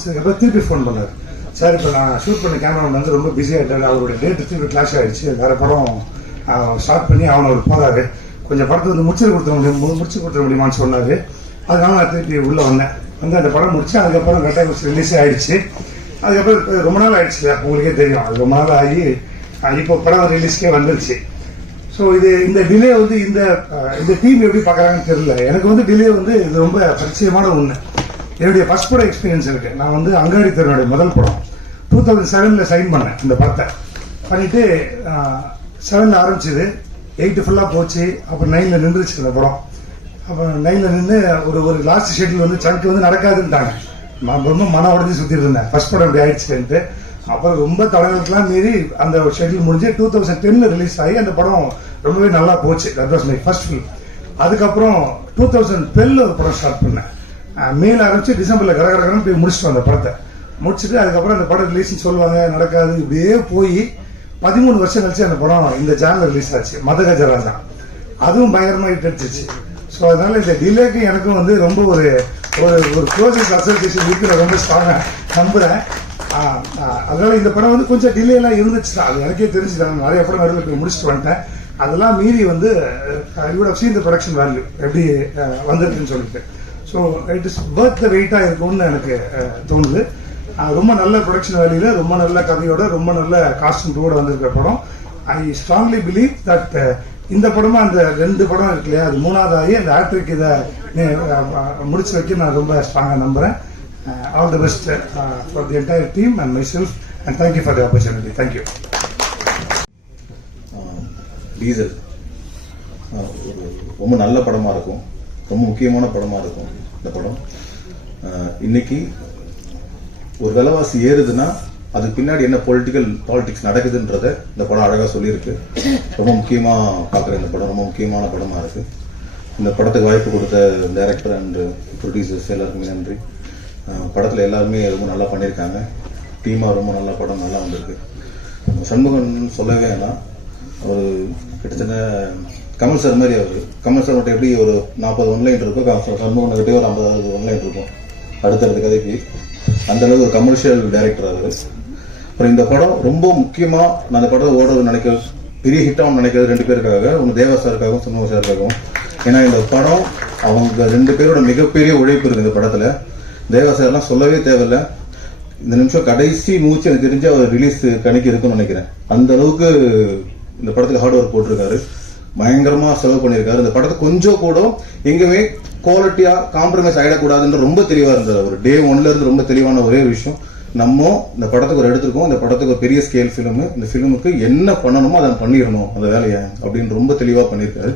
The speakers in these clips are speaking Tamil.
முடிச்சதுக்கப்புறம் திருப்பி ஃபோன் பண்ணார். சார் இப்போ நான் ஷூட் பண்ண கேமராமேன் வந்து ரொம்ப பிஸியாகிட்டாரு, அவருடைய டேட்டு திருப்பி கிளாஷ் ஆகிடுச்சு, வேறு படம் ஸ்டார்ட் பண்ணி அவர் போகிறாரு, கொஞ்சம் படத்தை வந்து முடிச்சு கொடுத்துட முடியுமான்னு சொன்னார். அதனால நான் திருப்பி உள்ளே வந்தேன். வந்து அந்த படம் முடிச்சு அதுக்கப்புறம் கட்டாயம் ரிலீஸே ஆகிடுச்சு. அதுக்கப்புறம் ரொம்ப நாள் ஆகிடுச்சு, உங்களுக்கே தெரியும், அது ரொம்ப நாள் ஆகி இப்போ படம் ரிலீஸ்க்கே வந்துருச்சு. ஸோ இந்த டிலே வந்து இந்த டீம் எப்படி பார்க்குறாங்கன்னு தெரியல. எனக்கு வந்து டிலே வந்து இது ரொம்ப பரிச்சயமான ஒன்று. என்னுடைய ஃபர்ஸ்ட் படம் எக்ஸ்பீரியன்ஸ் இருக்குது. நான் வந்து அங்காடி தெருனுடைய முதல் படம் 2007 சைன் பண்ணேன். இந்த படத்தை பண்ணிவிட்டு 7 ஆரம்பிச்சிது, 8 ஃபுல்லாக போச்சு, அப்புறம் 9 நின்றுச்சு இந்த படம். அப்புறம் 9 நின்று ஒரு லாஸ்ட் ஷெட்யூல் வந்து சங்கு வந்து நடக்காதுன்ட்டாங்க. நான் ரொம்ப மன உடஞ்சி சுற்றிட்டு இருந்தேன், ஃபர்ஸ்ட் படம் இப்படி ஆயிடுச்சுன்ட்டு. அப்புறம் ரொம்ப தலைவர்களுக்கெல்லாம் மீறி அந்த ஷெட்யூல் முடிஞ்சு 2010 ரிலீஸ் ஆகி அந்த படம் ரொம்பவே நல்லா போச்சு. That was my first film. அதுக்கப்புறம் 2012 ஒரு படம் ஸ்டார்ட் பண்ணேன். மேல ஆரம்பிச்சு டிசம்பரில் கடகடகன்னு போய் முடிச்சுட்டு அந்த படத்தை முடிச்சுட்டு அதுக்கப்புறம் அந்த படம் ரிலீஸ்ன்னு சொல்லுவாங்க, நடக்காது, இப்படியே போய் 13 வருஷம் கழிச்சு அந்த படம் இந்த ஜானில் ரிலீஸ் ஆச்சு, மதகஜராஜா. அதுவும் பயங்கரமாக ஹிட் அடிச்சிச்சு. ஸோ அதனால இந்த டிலேக்கு எனக்கும் வந்து ரொம்ப ஒரு க்ளோசஸ்ட் அசோசியேஷன் இருக்கு, நான் ரொம்ப ஸ்ட்ராங்காக நம்புகிறேன். அதனால இந்த படம் வந்து கொஞ்சம் டிலே எல்லாம் இருந்துச்சு தான், அது எனக்கே தெரிஞ்சுதான். நிறைய படம் நடுவில் போய் முடிச்சுட்டு வந்துட்டேன். அதெல்லாம் மீறி வந்து இந்த ப்ரொடக்ஷன் வேல்யூ எப்படி வந்திருக்குன்னு சொல்லிட்டு. ஸோ இட் இஸ் வர்த் த வெயிட்டாக இருக்கும்னு எனக்கு தோணுது. ரொம்ப நல்ல ப்ரொடக்ஷன் வேல்யூல, ரொம்ப நல்ல கதையோட, ரொம்ப நல்ல காஸ்டியூம் கூட வந்திருக்கிற படம். ஐ ஸ்ட்ராங்லி பிலீவ் தட் இந்த படமும் அந்த 2 படம் இருக்கு இல்லையா, அது 3வது ஆகி அந்த ஆக்டருக்கு இதை முடிச்சு வைக்க நான் ரொம்ப ஸ்ட்ராங்காக நம்புகிறேன். All the best for the entire team and my self, and thank you for the opportunity. Thank you. Diesel ரொம்ப நல்ல படமாக இருக்கும், ரொம்ப முக்கியமான படமாக இருக்கும் இந்த படம். இன்னைக்கு ஒரு விலைவாசி ஏறுதுன்னா அதுக்கு பின்னாடி என்ன பாலிடிக்ஸ் நடக்குதுன்றத இந்த படம் அழகாக சொல்லியிருக்கு. ரொம்ப முக்கியமாக பார்க்குற இந்த படம் ரொம்ப முக்கியமான படமாக இருக்குது. இந்த படத்துக்கு வாய்ப்பு கொடுத்த டைரக்டர் அண்ட் ப்ரொடியூசர்ஸ் எல்லாருக்குமே நன்றி. படத்தில் எல்லாருமே ரொம்ப நல்லா பண்ணியிருக்காங்க. டீமாக ரொம்ப நல்ல படம் நல்லா வந்திருக்கு. சண்முகன் சொல்லவே வேணாம், அவர் கிட்டத்தட்ட கமல் சார் மாதிரி. கமல் சார் மட்டும் எப்படி ஒரு 40 ஒன்லைன் இருக்கும், சண்முகன் கிட்டே ஒரு 50 ஒன்லைன் இருக்கும் அடுத்தடுத்த கதைக்கு. அந்த அளவுக்கு ஒரு கமர்ஷியல் டைரக்டர் அவர். அப்புறம் இந்த படம் ரொம்ப முக்கியமாக நான் அந்த படத்தை ஓடுறது நினைக்கிறது, பெரிய ஹிட்டாக நினைக்கிறது 2 பேருக்காக. ஒன்று தேவா சாருக்காகவும் சண்முக சாருக்காகவும். ஏன்னா இந்த படம் அவங்க 2 பேரோட மிகப்பெரிய உழைப்பு இருக்குது இந்த படத்தில். தேவா சார்லாம் சொல்லவே தேவையில்லை. இந்த நிமிஷம் கடைசி மூச்சு எனக்கு தெரிஞ்சு அவர் ரிலீஸ் கணிக்கு இருக்குன்னு நினைக்கிறேன். அந்த அளவுக்கு இந்த படத்துக்கு ஹார்ட் ஒர்க் போட்டிருக்காரு, பயங்கரமாக செலவு பண்ணியிருக்காரு. இந்த படத்தை கொஞ்சம் கூட எங்கேயுமே குவாலிட்டியாக காம்ப்ரமைஸ் ஆகிடக்கூடாதுன்ற ரொம்ப தெளிவாக இருந்தது. அவர் டே 1ல இருந்து ரொம்ப தெளிவான ஒரே ஒரு விஷயம், நம்ம இந்த படத்துக்கு ஒரு எடுத்துருக்கோம், இந்த படத்துக்கு ஒரு பெரிய ஸ்கேல் ஃபிலிமு, இந்த ஃபிலிமுக்கு என்ன பண்ணணுமோ அதை பண்ணிடணும் அந்த வேலையை அப்படின்னு ரொம்ப தெளிவாக பண்ணியிருக்காரு.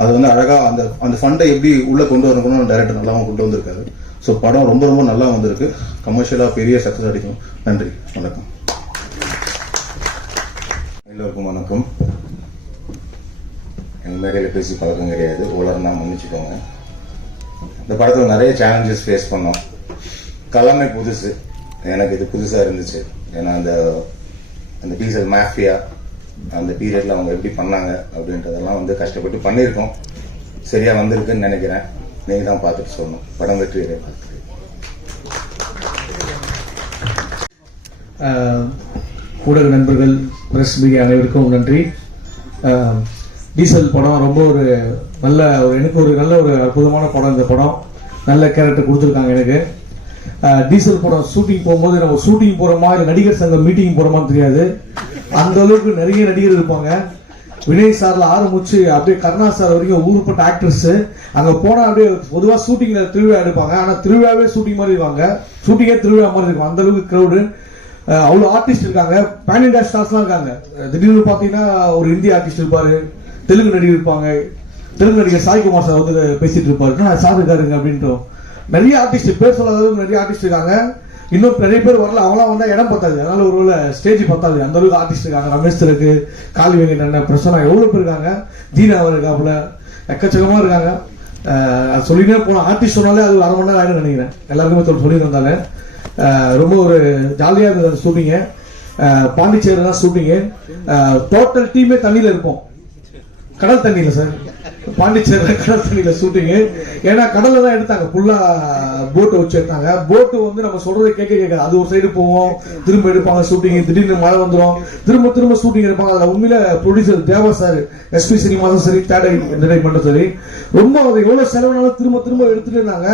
அது வந்து அழகாக அந்த ஃபண்டை எப்படி உள்ளே கொண்டு வரணும்னு டைரக்டர் நல்லாவும் கொண்டு வந்திருக்காரு. ஸோ படம் ரொம்ப ரொம்ப நல்லா வந்திருக்கு, கமர்ஷியலாக பெரிய சக்ஸஸ் அடிக்கும். நன்றி, வணக்கம். எல்லோருக்கும் வணக்கம். எங்கள் மேடையில் பேசி பழக்கம் கிடையாது, ஓலர்னா மன்னிச்சுக்கோங்க. இந்த படத்தில் நிறைய சேலஞ்சஸ் ஃபேஸ் பண்ணோம். கலாமே புதுசு, எனக்கு இது புதுசாக இருந்துச்சு. ஏன்னா அந்த டீசல் மாஃபியா அந்த பீரியடில் அவங்க எப்படி பண்ணாங்க அப்படின்றதெல்லாம் வந்து கஷ்டப்பட்டு பண்ணியிருக்கோம். சரியாக வந்திருக்குன்னு நினைக்கிறேன். நீங்கள் தான் பார்த்துட்டு சொல்லணும். படம் வெற்றியை பார்த்து ஊடக நண்பர்கள், பிரஸ் மீடியா அனைவருக்கும் நன்றி. டீசல் படம் ரொம்ப எனக்கு ஒரு நல்ல ஒரு அற்புதமான படம். இந்த படம் நல்ல கேரக்டர் கொடுத்துருக்காங்க எனக்கு. டீசல் படம் ஷூட்டிங் போகும்போது நம்ம ஷூட்டிங் போகிறோமா இல்லை நடிகர் சங்கம் மீட்டிங் போகிறோமான்னு தெரியாது. அந்த அளவுக்கு நிறைய நடிகர் இருப்பாங்க. வினய் சார்ல ஆரம்பிச்சு அப்படியே கருணா சார் வரைக்கும் ஊருப்பட்ட ஆக்டர்ஸ் அங்கே போனால் அப்படியே பொதுவாக ஷூட்டிங்கில் திருவிழா எடுப்பாங்க. ஆனால் திருவிழாவே ஷூட்டிங் மாதிரி இருப்பாங்க, ஷூட்டிங்கே திருவிழா மாதிரி இருக்கும். அந்த அளவுக்கு க்ரௌடு, அவ்வளோ ஆர்டிஸ்ட் இருக்காங்க. பேன் இண்டியா ஸ்டார்ஸ்லாம் இருக்காங்க. திடீர்னு பார்த்தீங்கன்னா ஒரு இந்திய ஆர்டிஸ்ட் இருப்பாரு, தெலுங்கு நடிகர் இருப்பாங்க. தெலுங்கு நடிகர் சாய்குமார் சார் வந்து பேசிட்டு இருப்பாரு, சார் இருக்காருங்க அப்படின்றோம். நிறைய ஆர்டிஸ்ட், பேர் சொல்லாத அளவுக்கு நிறைய ஆர்டிஸ்ட் இருக்காங்க. இன்னும் நிறைய பேர் வரல, அவங்களாம் வந்தால் இடம் பத்தாது, அதனால ஒருவேளை ஸ்டேஜ் பத்தாது. அந்த அளவுக்கு ஆர்டிஸ்ட் இருக்காங்க. ரமேஷ் இருக்கு, காளி வெங்கட், பிரசன்னா, எவ்வளோ பேர் இருக்காங்க. தீனா அவர் இருக்காப்புல, எக்கச்சக்கமாக இருக்காங்க. சொல்லினே போனோம். ஆர்டிஸ்ட் சொன்னாலே அது 1/2 மணி நேரம் ஆகிடும் நினைக்கிறேன். எல்லாருக்குமே சொல்லி வந்தாலே ரொம்ப ஒரு ஜாலியாக இருந்தது அந்த ஷூட்டிங்கு. பாண்டிச்சேரி தான் ஷூட்டிங்கு. டோட்டல் டீமே தண்ணியில் இருப்போம், கடல் தண்ணியில் சார். பாண்டிச்சேரியில் கடல் தண்ணியில் ஷூட்டிங்கு. ஏன்னா கடலில் தான் எடுத்தாங்க, ஃபுல்லாக போட்டை வச்சு எடுத்தாங்க. போட்டு வந்து நம்ம சொல்றதை கேட்க அது ஒரு சைடு போவோம், திரும்ப எடுப்பாங்க ஷூட்டிங், திடீர்னு மழை வந்துடும், திரும்ப ஷூட்டிங் எடுப்பாங்க. அதில் உண்மையில ப்ரொடியூசர் தேவா சார், எஸ்பி சினிமாவும் சரி, தேடை என்டர்டைன்மெண்ட்டும் சரி, ரொம்ப அது எவ்வளோ செலவுனாலும் திரும்ப எடுத்துட்டு இருந்தாங்க.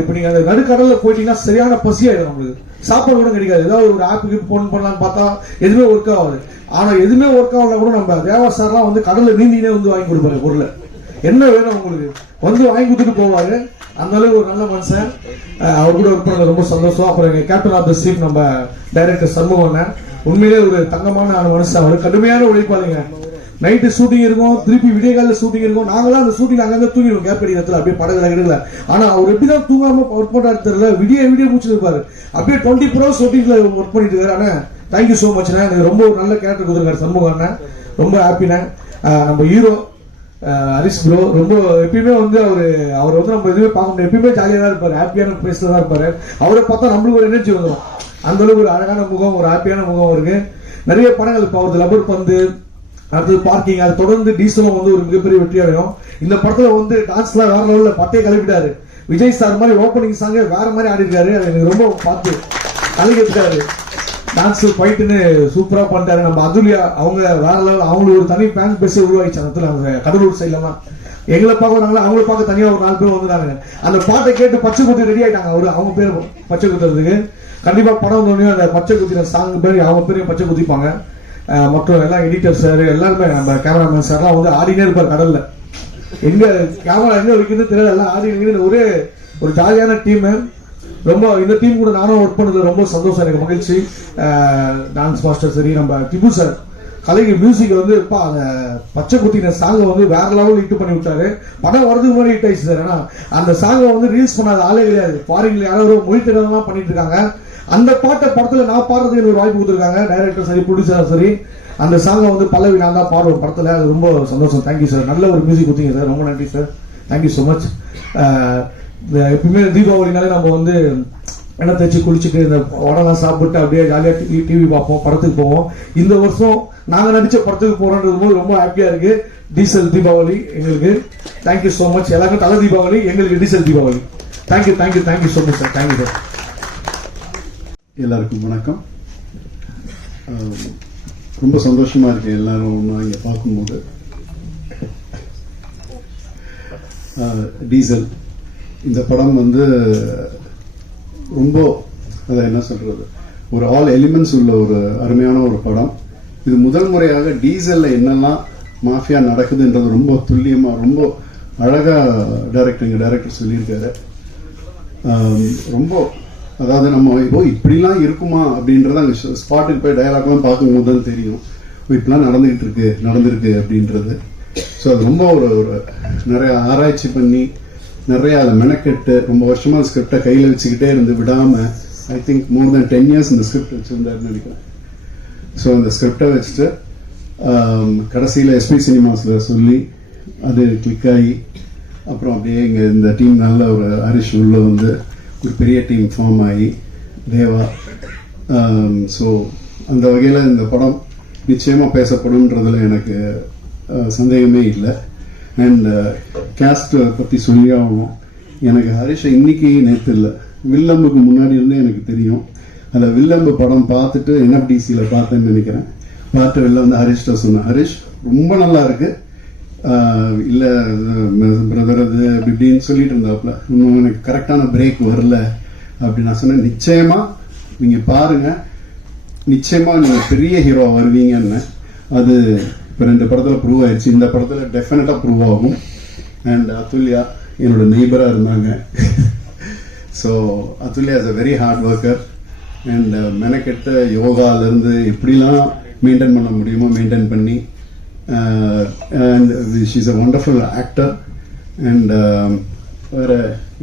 இப்போ நீங்க அந்த நடுக்கடலில் போயிட்டீங்கன்னா சரியான பசியாயிடும், நம்மளுக்கு சாப்பாடு கூட கிடைக்காது. ஏதாவது ஒரு ஆப்புக்கு போன் பண்ணலான்னு பார்த்தா எதுவுமே ஒர்க் ஆகாது. ஆனா எதுவுமே ஒர்க் ஆகல கூட நம்ம தேவா சார்லாம் வந்து கடல்ல நீந்தினே வந்து வாங்கி கொடுப்பாரு. பொருளை என்ன வேணும் உங்களுக்கு வந்து வாங்கி கொடுத்துட்டு போவாரு. அந்த அளவுக்கு ஒரு நல்ல மனுஷன். அவர் கூட ஒர்க் பண்ணது ரொம்ப சந்தோஷம். அப்புறம் எங்க கேப்டன் ஆஃப் த ஷிப் நம்ம டைரக்டர் சண்முகன், உண்மையிலே ஒரு தங்கமான மனுஷன். அவர் கடுமையான உழைப்பாளிங்க. நைட்டு ஷூட்டிங் இருக்கும், திருப்பி விடிய காலையில் ஷூட்டிங் இருக்கும். நாங்களாம் அந்த ஷூட்டிங் அங்கங்க தூங்கிடுவோம், கேப் அடிக்கிறதுல அப்படியே படகுல எடுக்கல. ஆனா அவர் எப்படிதான் தூங்காம ஒர்க் பண்றாரு தெரியல, விடிய முடிச்சு இருப்பாரு. அப்படியே 24 hours ஷூட்டிங்ல ஒர்க் பண்ணிட்டு இருக்காரு. ஆனா தேங்க்யூ ஸோ மச்ண்ணா, எனக்கு ரொம்ப ஒரு நல்ல கேரக்டர் கொடுத்துருக்காரு சண்முகண்ணா, ரொம்ப ஹாப்பிண்ணே. நம்ம ஹீரோ ஹரிஷ் ப்ரோ ரொம்ப எப்பயுமே வந்து அவர் வந்து நம்ம எதுவுமே பார்க்க முடியாது, எப்பயுமே ஜாலியாக தான் இருப்பாரு, ஹாப்பியான பேஸ்ல தான் இருப்பாரு. அவரை பார்த்தா நம்மளுக்கு ஒரு எனர்ஜி வந்துடும். அந்த அளவுக்கு ஒரு அழகான முகம், ஒரு ஹாப்பியான முகம் இருக்கு. நிறைய படங்கள் இப்போ அவரது லப்பர் பந்து, அடுத்தது பார்க்கிங், அது தொடர்ந்து டீசலும் வந்து ஒரு மிகப்பெரிய வெற்றி அடையும். இந்த படத்துல வந்து டான்ஸ்லாம் வேற லெவல்ல பட்டையை கிளப்பிட்டாரு. விஜய் சார் மாதிரி ஓப்பனிங் சாங்கே வேற மாதிரி ஆடி இருக்காரு. அது எனக்கு ரொம்ப பார்த்து கலக்கிட்டாரு. டான்ஸ் ஃபைட்டுன்னு சூப்பரா பண்ணிட்டாரு. நம்ம அதுலியா அவங்க வேற லெவல், அவங்களுக்கு ஒரு தனி ஃபேன் பேசி உருவாகிச்சு அந்த இடத்துல. அந்த கடலூர் சைட்லாம் எங்களை பார்க்க வராங்களா, அவங்கள பார்க்க தனியா ஒரு 4 பேர் வந்துட்டாங்க. அந்த பாட்டை கேட்டு பச்சை குத்தி ரெடி ஆயிட்டாங்க. அவங்க பேர் பச்சை குத்துறதுக்கு கண்டிப்பா படம் வந்தோடனே அந்த பச்சை குத்தின சாங் பேர் அவங்க பேரையும் பச்சை குத்திப்பாங்க. மற்றும் எல்லா எடிட்டர் சார் எல்லாருமே, நம்ம கேமராமேன் சார்லாம் வந்து ஆடினே இருப்பார் கடல்ல. எங்க கேமரா எங்க வைக்கிறது தெரியல, எல்லாம் ஆடி ஒரே ஒரு ஜாலியான டீம். ரொம்ப இந்த டீம் கூட நானும் ஒர்க் பண்ணதுல ரொம்ப சந்தோஷம், எனக்கு மகிழ்ச்சி. டான்ஸ் மாஸ்டர் சரி, நம்ம திபு சார் கலைக்கு மியூசிக் வந்து அந்த பச்சை குத்தின சாங்கை வந்து வேற லெவல் ஹிட் பண்ணி விட்டாரு. படம் வரதுக்கு முன்னாடி ஹிட் ஆயிடுச்சு சார். ஆனா அந்த சாங்கை வந்து ரீல்ஸ் பண்ணாத ஆளே கிடையாது. ஃபாரின்ல யாரோ மொழி திறனெல்லாம் பண்ணிட்டு இருக்காங்க. அந்த பாட்டை படத்துல நான் பாடுறதுக்கு ஒரு வாய்ப்பு கொடுத்துருக்காங்க, டைரக்டர் சரி, ப்ரொடியூசர் சரி. அந்த சாங்கை வந்து பல்லவி நான் தான் பாடுவோம் படத்துல. அது ரொம்ப சந்தோஷம். தேங்க்யூ சார், நல்ல ஒரு மியூசிக் கொடுத்தீங்க சார், ரொம்ப நன்றி சார், தேங்க்யூ ஸோ மச். எப்பவுமே தீபாவளினாலே நம்ம வந்து எண்ணெய் தேய்ச்சி குளிச்சுட்டு இந்த உடலாம் சாப்பிட்டு அப்படியே ஜாலியாக டிவி பார்ப்போம், படத்துக்கு போவோம். இந்த வருஷம் நாங்கள் நடித்த படத்துக்கு போகிறோன்றது போது ரொம்ப ஹாப்பியாக இருக்கு. டீசல் தீபாவளி எங்களுக்கு. Thank you so much. எல்லாருக்கும் தலை தீபாவளி, எங்களுக்கு diesel Deepavali. Thank you so much sir, thank you sir. எல்லாருக்கும் வணக்கம். ரொம்ப சந்தோஷமா இருக்கு எல்லாரும் ஒன்றா இங்கே பார்க்கும்போது. டீசல் இந்த படம் வந்து ரொம்ப அதை என்ன சொல்றது, ஒரு ஆல் எலிமெண்ட்ஸ் உள்ள ஒரு அருமையான ஒரு படம். இது முதல் முறையாக டீசல்ல என்னெல்லாம் மாஃபியா நடக்குதுன்றது ரொம்ப துல்லியமா, ரொம்ப அழகா டைரக்டர் சொல்லியிருக்காரு. ரொம்ப அதாவது நம்ம இப்படிலாம் இருக்குமா அப்படின்றத அங்கே ஸ்பாட்டுக்கு போய் டயலாக்லாம் பார்க்கும்போது தான் தெரியும், இப்படிலாம் நடந்திருக்கு அப்படின்றது. ஸோ அது ரொம்ப ஒரு நிறைய ஆராய்ச்சி பண்ணி நிறைய அதை மெனக்கெட்டு ரொம்ப வருஷமா அந்த ஸ்கிரிப்டை கையில் வச்சுக்கிட்டே இருந்து விடாம, I think more then 10 years இந்த ஸ்கிரிப்ட் வச்சிருந்தாருன்னு நினைக்கிறேன். ஸோ அந்த ஸ்கிரிப்டை வச்சுட்டு கடைசியில் எஸ்பி சினிமாஸில் சொல்லி அது கிளிக் ஆகி அப்புறம் அப்படியே இங்கே இந்த டீம் நல்ல ஒரு ஹரிஷ் உள்ள வந்து ஒரு பெரிய டீம் ஃபார்ம் ஆகி தேவா. ஸோ அந்த வகையில் இந்த படம் நிச்சயமாக பேசப்படும்ன்றதுல எனக்கு சந்தேகமே இல்லை. அண்ட் கேஸ்ட்டை பற்றி சொல்லி ஆகணும். எனக்கு ஹரிஷை இன்னைக்கு நேற்று இல்லை, வில்லம்புக்கு முன்னாடி இருந்தே எனக்கு தெரியும். அந்த வில்லம்பு படம் பார்த்துட்டு என்எஃப்டிசியில் பார்த்தேன்னு நினைக்கிறேன். பார்த்து வெளில வந்து ஹரிஷ்ட சொன்னேன், ஹரிஷ் ரொம்ப நல்லா இருக்கு, இல்லை பிரதர் அது இப்படின்னு சொல்லிட்டு இருந்தாப்புல, இன்னும் எனக்கு கரெக்டான பிரேக் வரல அப்படி நான் சொன்னேன். நிச்சயமா நீங்க பாருங்க, நிச்சயமா நீங்க பெரிய ஹீரோ வருவீங்கன்னு. அது இப்போ 2 படத்துல ப்ரூவ் ஆயிடுச்சு, இந்த படத்துல டெஃபினட்டா ப்ரூவ் ஆகும். அண்ட் அதுல்யா என்னோட நெய்பரா இருந்தாங்க. So Athulya is a very hard worker. And மெனக்கெட்ட யோகாலேருந்து எப்படிலாம் மெயின்டைன் பண்ண முடியுமோ மெயின்டைன் பண்ணி, and she is a wonderful actor. And வேற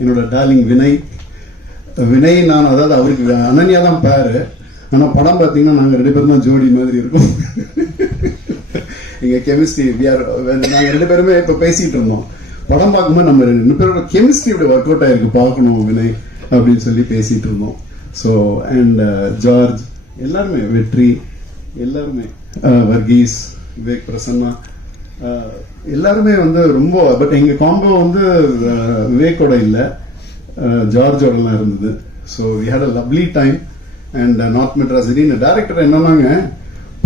என்னோட டார்லிங் வினய் நான் அதாவது அவருக்கு அனன்யா தான் பேரு, ஆனால் படம் பார்த்தீங்கன்னா நாங்கள் 2 பேரும் தான் ஜோடி மாதிரி இருக்கும். எங்க கெமிஸ்ட்ரி நாங்கள் 2 பேருமே இப்போ பேசிட்டு இருந்தோம். படம் பார்க்கும்போது நம்ம 2 பேரோட கெமிஸ்ட்ரி இப்படி ஒர்க் அவுட் ஆயிருக்கு, பார்க்கணும் வினய் அப்படின்னு சொல்லி பேசிட்டு இருந்தோம். ஸோ அண்ட் ஜார்ஜ் எல்லாருமே, வெற்றி எல்லாருமே, வர்கீஸ், விவேக் பிரசன்னா எல்லாருமே வந்து ரொம்ப, பட் எங்க காம்போ வந்து விவேக்கோட இல்லை, ஜார்ஜோடலாம் இருந்தது. So we had a lovely time. And north Madras திடீர்னு டேரக்டர் என்னன்னாங்க,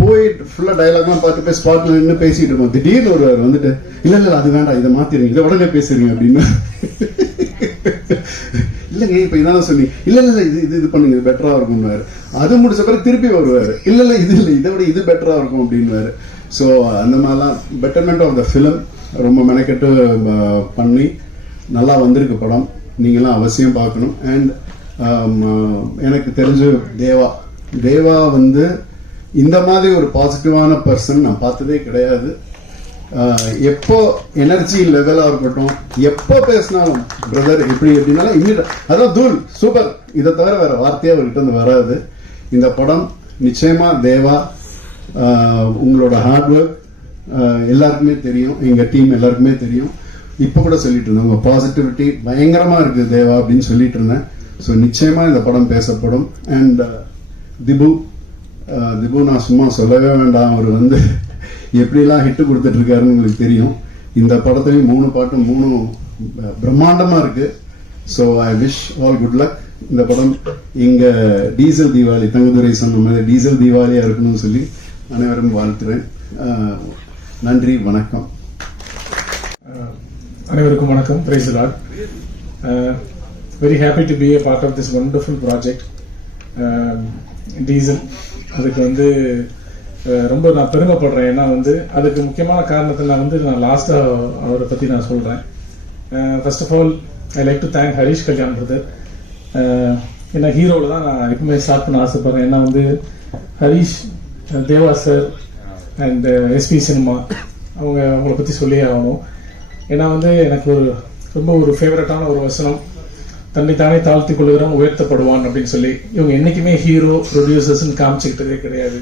போயிட்டு ஃபுல்லா டயலாக்லாம் பார்த்து போய் ஸ்பாட்ல நின்று பேசிட்டு இருப்போம். திடீர்னு ஒருவர் வந்துட்டு இல்ல அது வேண்டாம், இதை மாத்திருங்க, இதை உடனே பேசுறீங்க அப்படின்னு. இல்லைங்க இப்ப இதான் சொன்னீங்க, இல்ல இது பண்ணுங்க, இது பெட்டரா இருக்கும்னு. அது முடிச்ச பிறகு திருப்பி வருவாரு, இல்ல இது இல்லை, இதை விட இது பெட்டரா இருக்கும் அப்படின்னு. ஸோ அந்த மாதிரிலாம் பெட்டர்மெண்ட் ஆஃப் த ஃபிலிம் ரொம்ப மெனக்கெட்டு பண்ணி நல்லா வந்திருக்கு படம். நீங்களாம் அவசியம் பார்க்கணும். அண்ட் எனக்கு தெரிஞ்ச தேவா வந்து இந்த மாதிரி ஒரு பாசிட்டிவான பர்சன் நான் பார்த்ததே கிடையாது. எப்போ எனர்ஜி லெவலா இருக்கட்டும், எப்போ பேசினாலும் பிரதர் எப்படி எப்படின்னாலும் இம்மிடியா அதான் தூள் சூப்பர், இதை தவிர வேற வார்த்தையா அவர்கிட்ட இருந்து வராது. இந்த படம் நிச்சயமா தேவா, உங்களோட ஹார்ட் ஒர்க் எல்லாருக்குமே தெரியும், எங்க டீம் எல்லாருக்குமே தெரியும். இப்போ கூட சொல்லிட்டு இருந்தேன், உங்க பாசிட்டிவிட்டி பயங்கரமா இருக்கு தேவா அப்படின்னு சொல்லிட்டு இருந்தேன். ஸோ நிச்சயமா இந்த படம் பேசப்படும். அண்ட் திபு நான் சும்மா சொல்லவே வேண்டாம், அவர் வந்து எப்படிலாம் ஹிட் கொடுத்துட்டு இருக்காருன்னு உங்களுக்கு தெரியும். இந்த படத்துலையும் 3 பாட்டும் 3 பிரம்மாண்டமா இருக்கு. So I wish all good luck. இந்த படம் இங்க டீசல் தீபாவளி, தங்கதுரை சொன்ன மாதிரி டீசல் தீபாவளியா இருக்கணும்னு சொல்லி அனைவரும் வாழ்த்துறேன். நன்றி, வணக்கம். அனைவருக்கும் வணக்கம். Praise the Lord. Very happy to be a part of this wonderful project. Diesel அதுக்கு வந்து ரொம்ப நான் பெருமைப்படுறேன். ஏன்னா வந்து அதுக்கு முக்கியமான காரணத்தை நான் லாஸ்ட்டாக அவரை பற்றி நான் சொல்கிறேன். First of all I like to thank Harish Kalyan brother. ஏன்னா ஹீரோவில் தான் நான் எப்பவுமே ஸ்டார்ட் பண்ண ஆசைப்படுறேன். ஏன்னா வந்து ஹரிஷ், தேவா சார் அண்ட் எஸ்பி சினிமா அவங்கள பற்றி சொல்லியே ஆகணும். ஏன்னா வந்து எனக்கு ரொம்ப ஒரு ஃபேவரட்டான ஒரு வசனம், தன்னைத்தானே தாழ்த்தி கொள்கிறோம் உயர்த்தப்படுவான் அப்படின்னு சொல்லி. இவங்க என்னைக்குமே ஹீரோ ப்ரொடியூசர்ஸ்ன்னு காமிச்சுக்கிட்டதே கிடையாது.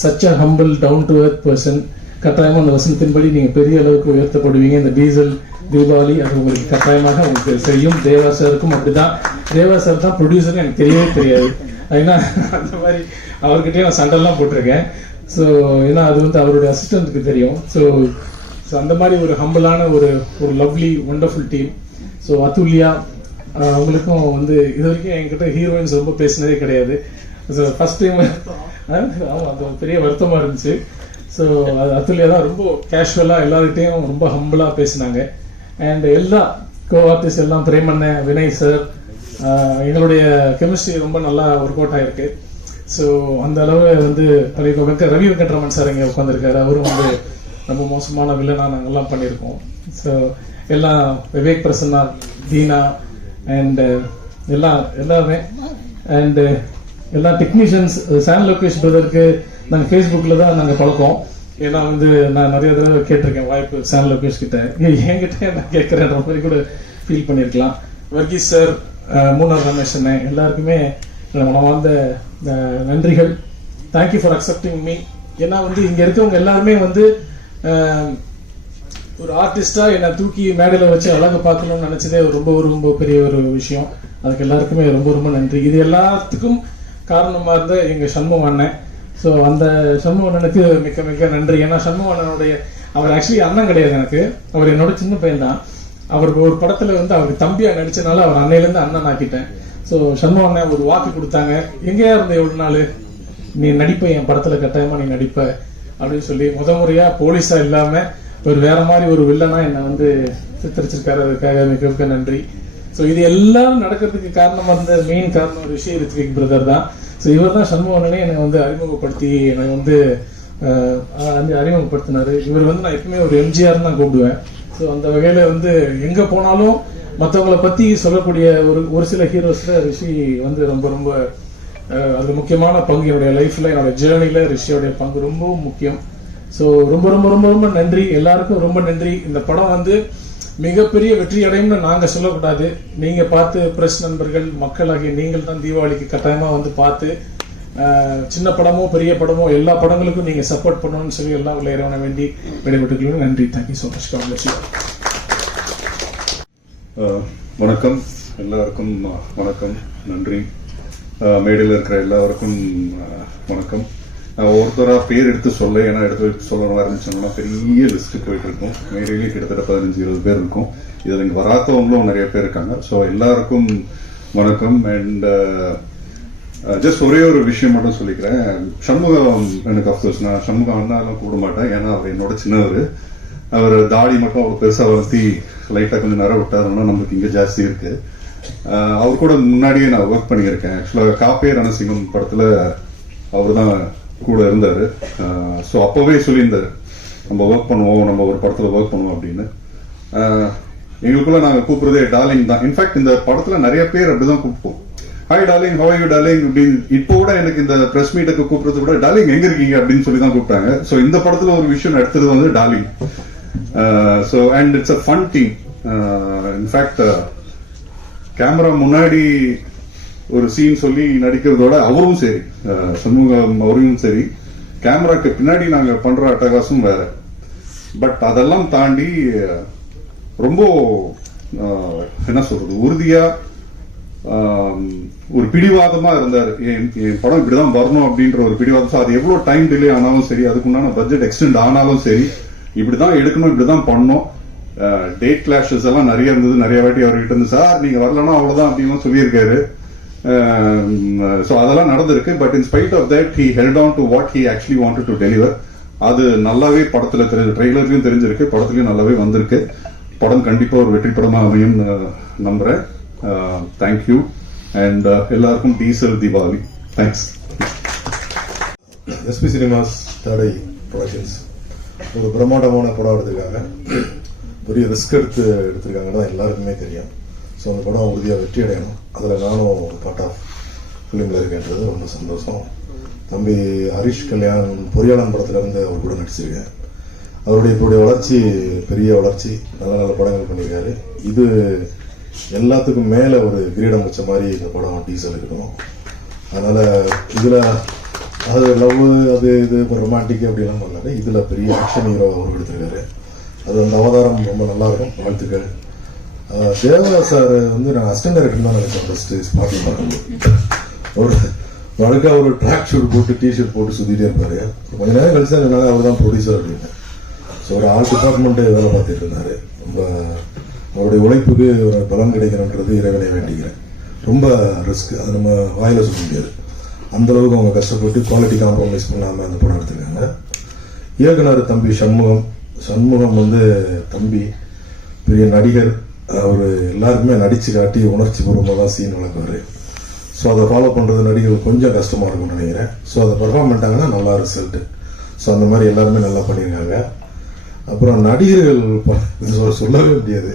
Such a humble down to earth person. கட்டாயமா அந்த வசனத்தின்படி நீங்க பெரிய அளவுக்கு உயர்த்தப்படுவீங்க. இந்த டீசல் தீபாவளி அது உங்களுக்கு கட்டாயமாக உங்களுக்கு செய்யும். தேவா சாருக்கும் அப்படிதான். தேவா சார் தான் ப்ரொடியூசர் எனக்கு தெரியவே தெரியாது. ஏன்னா அந்த மாதிரி அவர்கிட்டயே நான் சண்டெல்லாம் போட்டிருக்கேன். ஸோ ஏன்னா அது வந்து அவருடைய அசிஸ்டன்ட்டுக்கு தெரியும். ஸோ அந்த மாதிரி ஒரு ஹம்பிளான ஒரு lovely wonderful team. So Athulya அவங்களுக்கும் வந்து இது வரைக்கும் என்கிட்ட ஹீரோயின்ஸ் ரொம்ப பேசினதே கிடையாது. ஸோ ஃபர்ஸ்ட் டைம் ஆமாம், அது பெரிய வருத்தமாக இருந்துச்சு. ஸோ அது அதுல்யா தான் ரொம்ப கேஷுவலாக எல்லார்கிட்டையும் ரொம்ப ஹம்பிளாக பேசினாங்க. அண்ட் எல்லா கோ ஆர்டிஸ்ட் எல்லாம் பிரேமண்ண, வினய் சார், எங்களுடைய கெமிஸ்ட்ரி ரொம்ப நல்லா ஒர்க் அவுட் ஆகிருக்கு. ஸோ அந்த அளவு வந்து ரவி வெங்கட்ராமன் சார் இங்கே உட்காந்துருக்காரு. அவரும் வந்து ரொம்ப மோசமான வில்லனா நாங்கள்லாம் பண்ணியிருக்கோம். ஸோ எல்லாம் விவேக் பிரசன்னா, தீனா அண்ட் எல்லாமே அண்ட் எல்லா டெக்னீஷியன்ஸ். சான் லோகேஷ் பிரதருக்கு நாங்கள் ஃபேஸ்புக்கில் தான் நாங்கள் பழக்கம். ஏன்னா வந்து நான் நிறைய தடவை கேட்டிருக்கேன் வாய்ப்பு சான் லோகேஷ் கிட்ட, என்கிட்ட நான் கேட்குறேன்ற மாதிரி கூட ஃபீல் பண்ணியிருக்கலாம். வர்கீஸ் சார், மூனார் ரமேஷ் அண்ணன், எல்லாருக்குமே மனமார்ந்த நன்றிகள். Thank you for accepting me. ஏன்னா வந்து இங்கே இருக்கவங்க எல்லாருமே வந்து ஒரு ஆர்டிஸ்டா என்னை தூக்கி மேடையில் வச்சு அழகு பார்க்கணும்னு நினைச்சதே ரொம்ப பெரிய ஒரு விஷயம். அதுக்கு எல்லாருக்குமே ரொம்ப நன்றி. இது எல்லாத்துக்கும் காரணமா இருந்த எங்க சண்முக அண்ணன். ஸோ அந்த சண்முக அண்ணனுக்கு மிக்க நன்றி. ஏன்னா சண்முக அண்ணனுடைய அவர் ஆக்சுவலி அண்ணன் கிடையாது எனக்கு, அவர் என்னோட சின்ன பையன் தான். அவருக்கு ஒரு படத்துல வந்து அவருக்கு தம்பியா நடிச்சனால அவர் அன்னையிலேருந்து அண்ணன் ஆக்கிட்டேன். ஸோ சண்முக அண்ணன் ஒரு வாக்கு கொடுத்தாங்க, எங்கேயா இருந்த எவ்வளவு நாள் நீ நடிப்ப, என் படத்துல கட்டாயமா நீ நடிப்ப அப்படின்னு சொல்லி முறையா போலீஸா இல்லாம ஒரு வேற மாதிரி ஒரு வில்லனா என்னை வந்து சித்தரிச்சிருக்காரு. அதுக்காக மிக நன்றி. ஸோ இது எல்லாம் நடக்கிறதுக்கு காரணமா இருந்த மெயின் காரணம் ஒரு விஷயம் ரித்விக் பிரதர் தான். ஸோ இவர் தான் சண்முகனே என்னை வந்து அறிமுகப்படுத்தி என்னை வந்து அறிமுகப்படுத்தினாரு. இவர் வந்து நான் எப்பவுமே ஒரு எம்ஜிஆர் தான் கூப்பிடுவேன். ஸோ அந்த வகையில வந்து எங்க போனாலும் மற்றவங்களை பத்தி சொல்லக்கூடிய ஒரு சில ஹீரோஸ்ல ரிஷி வந்து ரொம்ப அது முக்கியமான பங்கு. என்னுடைய லைஃப்ல என்னோட ஜேர்னில ரிஷியோடைய பங்கு ரொம்ப முக்கியம். ஸோ ரொம்ப நன்றி எல்லாருக்கும், ரொம்ப நன்றி. இந்த படம் வந்து மிகப்பெரிய வெற்றி அடையும்னு நாங்க சொல்லக்கூடாது. நீங்க பார்த்து பிரஸ் நண்பர்கள், மக்களாகிய நீங்கள் தான் தீபாவளிக்கு கட்டாயமா வந்து பார்த்து சின்ன படமோ பெரிய படமோ எல்லா படங்களுக்கும் நீங்க சப்போர்ட் பண்ணணும்னு சொல்லி எல்லாம் உள்ள இறைவனை வேண்டி விடைபெற்றுக்கொள்ளும். நன்றி. Thank you so much. வணக்கம் எல்லாருக்கும். வணக்கம், நன்றி. மேடையில் இருக்கிற எல்லாருக்கும் வணக்கம். ஒருத்தரா பேர் எடுத்து சொல்ல, ஏன்னா எடுத்து சொல்ல இருந்துச்சுன்னா பெரிய லிஸ்ட் போயிட்டு இருக்கும். மேலேயே கிட்டத்தட்ட 15-20 பேர் இருக்கும். இதுல இங்க வராதவங்களும் நிறைய பேர் இருக்காங்க. ஸோ எல்லாருக்கும் வணக்கம். அண்ட் ஜஸ்ட் ஒரே ஒரு விஷயம் மட்டும் சொல்லிக்கிறேன். சண்முகம் எனக்கு அஃப்கோர்ஸ் நான் சண்முகம் அண்ணாலாம் கூப்பிட மாட்டேன், ஏன்னா அவர் என்னோட சின்னவர். அவர் தாடி மட்டும் அவர் பெருசா வளர்த்தி லைட்டா கொஞ்சம் நிற விட்டாருன்னா நமக்கு இங்க ஜாஸ்தி இருக்கு. அவர் கூட முன்னாடியே நான் ஒர்க் பண்ணியிருக்கேன். ஆக்சுவலா காப்பே ரணசிங்கம் படத்துல அவர் தான் கூட இருந்தாரு. ஸோ அப்பவே சொல்லியிருந்தாரு நம்ம ஒர்க் பண்ணுவோம், நம்ம ஒரு படத்துல ஒர்க் பண்ணுவோம் அப்படின்னு. எங்களுக்குள்ள நாங்க கூப்பிடுறதே டார்லிங் தான். இன்ஃபேக்ட் இந்த படத்துல நிறைய பேர் அப்படிதான் கூப்பிடுவோம். Hi darling, how are you darling அப்படின்னு. இப்போ கூட எனக்கு இந்த பிரஸ் மீட்டுக்கு கூப்பிடுறது கூட டார்லிங் எங்க இருக்கீங்க அப்படின்னு சொல்லி தான் கூப்பிட்டாங்க. ஸோ இந்த படத்துல ஒரு விஷயம் எடுத்தது வந்து darling. So and it's a fun team. In fact camera முன்னாடி ஒரு சீன் சொல்லி நடிக்கிறதோட அவரும் சரி, சண்முகம் அவரையும் சரி, கேமராக்கு பின்னாடி நாங்க பண்ற அட்டகாசம் வேற. பட் அதெல்லாம் தாண்டி ரொம்ப என்ன சொல்றது, உறுதியா ஒரு பிடிவாதமா இருந்தாரு. என் படம் இப்படிதான் வரணும் அப்படின்ற ஒரு பிடிவாதம். அது எவ்வளவு டைம் டிலே ஆனாலும் சரி, அதுக்குண்டான பட்ஜெட் எக்ஸ்டெண்ட் ஆனாலும் சரி, இப்படிதான் எடுக்கணும், இப்படிதான் பண்ணணும். டேட் கிளாஷஸ் எல்லாம் நிறைய இருந்தது. நிறைய வாட்டி அவர்கிட்ட இருந்து சார் நீங்க வரலன்னா அவ்வளவுதான் அப்படின்னு சொல்லியிருக்காரு. ஸோ அதெல்லாம் நடந்திருக்கு. But in spite of that he held on to what he actually wanted to deliver. அது நல்லாவே படத்துல ட்ரெய்லர்லயும் தெரிஞ்சிருக்கு, படத்துலயும் நல்லாவே வந்திருக்கு. படம் கண்டிப்பா ஒரு வெற்றி படமா அமையும் நம்புறேன். தேங்க்யூ. அண்ட் எல்லாருக்கும் diesel Deepavali. Thanks. SP cinemas தடை ப்ரொடக்ஷன்ஸ் ஒரு பிரம்மாண்டமான படம் எடுத்திருக்காங்க. பெரிய ரிஸ்க் எடுத்திருக்காங்க தான் எல்லாருக்குமே தெரியும். ஸோ அந்த படம் உறுதியாக வெற்றி அடையணும். அதில் நானும் பார்ட் ஆஃப் ஃபிலிமில் இருக்கேன்றது ரொம்ப சந்தோஷம். தம்பி ஹரிஷ் கல்யாண் பொறியாளன் படத்துலேருந்து அவர் கூட நடிச்சிருக்கேன். அவருடைய இப்போடைய வளர்ச்சி பெரிய வளர்ச்சி, நல்ல நல்ல படங்கள் பண்ணியிருக்காரு. இது எல்லாத்துக்கும் மேலே ஒரு கிரீடம் வச்ச மாதிரி இந்த படம் டீசல் இருக்கணும். அதனால் இதில் அது லவ் அது இது ரொமான்டிக் அப்படிலாம் பண்ணாரு. இதில் பெரிய ஆக்ஷன் ஹீரோ அவர் எடுத்திருக்காரு. அது அந்த அவதாரம் ரொம்ப நல்லாயிருக்கும். வாழ்த்துக்கள். தேவா சார் வந்து நான் அசிஸ்டன்ட் டைரக்டர் தான் நினைச்சேன் ஃபர்ஸ்ட் ஸ்பாட்டில் பார்க்கும்போது. ஒரு வழக்காக ஒரு ட்ராக் ஷூட் போட்டு டிஷர்ட் போட்டு சுற்றிட்டே இருப்பாரு. கொஞ்ச நேரம் கழிச்சு தான் என்னால் அவர் தான் ப்ரொடியூசர் அப்படின்னு. ஸோ ஒரு ஆல் டிபார்ட்மெண்ட்டு வேலை பார்த்துட்டு இருந்தாரு. ரொம்ப அவருடைய உழைப்புக்கு ஒரு பலன் கிடைக்கணுன்றது இறைவனை வேண்டிக்கிறேன். ரொம்ப ரிஸ்க், அது நம்ம வாயில சொல்ல முடியாது. அந்த அளவுக்கு அவங்க கஷ்டப்பட்டு குவாலிட்டி காம்ப்ரமைஸ் பண்ணாமல் அந்த படம் எடுத்திருக்காங்க. இயக்குனர் தம்பி சண்முகம் வந்து தம்பி பெரிய நடிகர். அவர் எல்லாருக்குமே நடிச்சு காட்டி உணர்ச்சி பூர்வமாக தான் சீன் வளர்க்குவார். ஸோ அதை ஃபாலோ பண்ணுறது நடிகர்கள் கொஞ்சம் கஷ்டமாக இருக்கும்னு நினைக்கிறேன். ஸோ அதை பர்ஃபார்ம் பண்ணிட்டாங்கன்னா நல்லா ரிசல்ட்டு. ஸோ அந்த மாதிரி எல்லாருமே நல்லா பண்ணியிருக்காங்க. அப்புறம் நடிகர்கள் சொல்லவே முடியாது.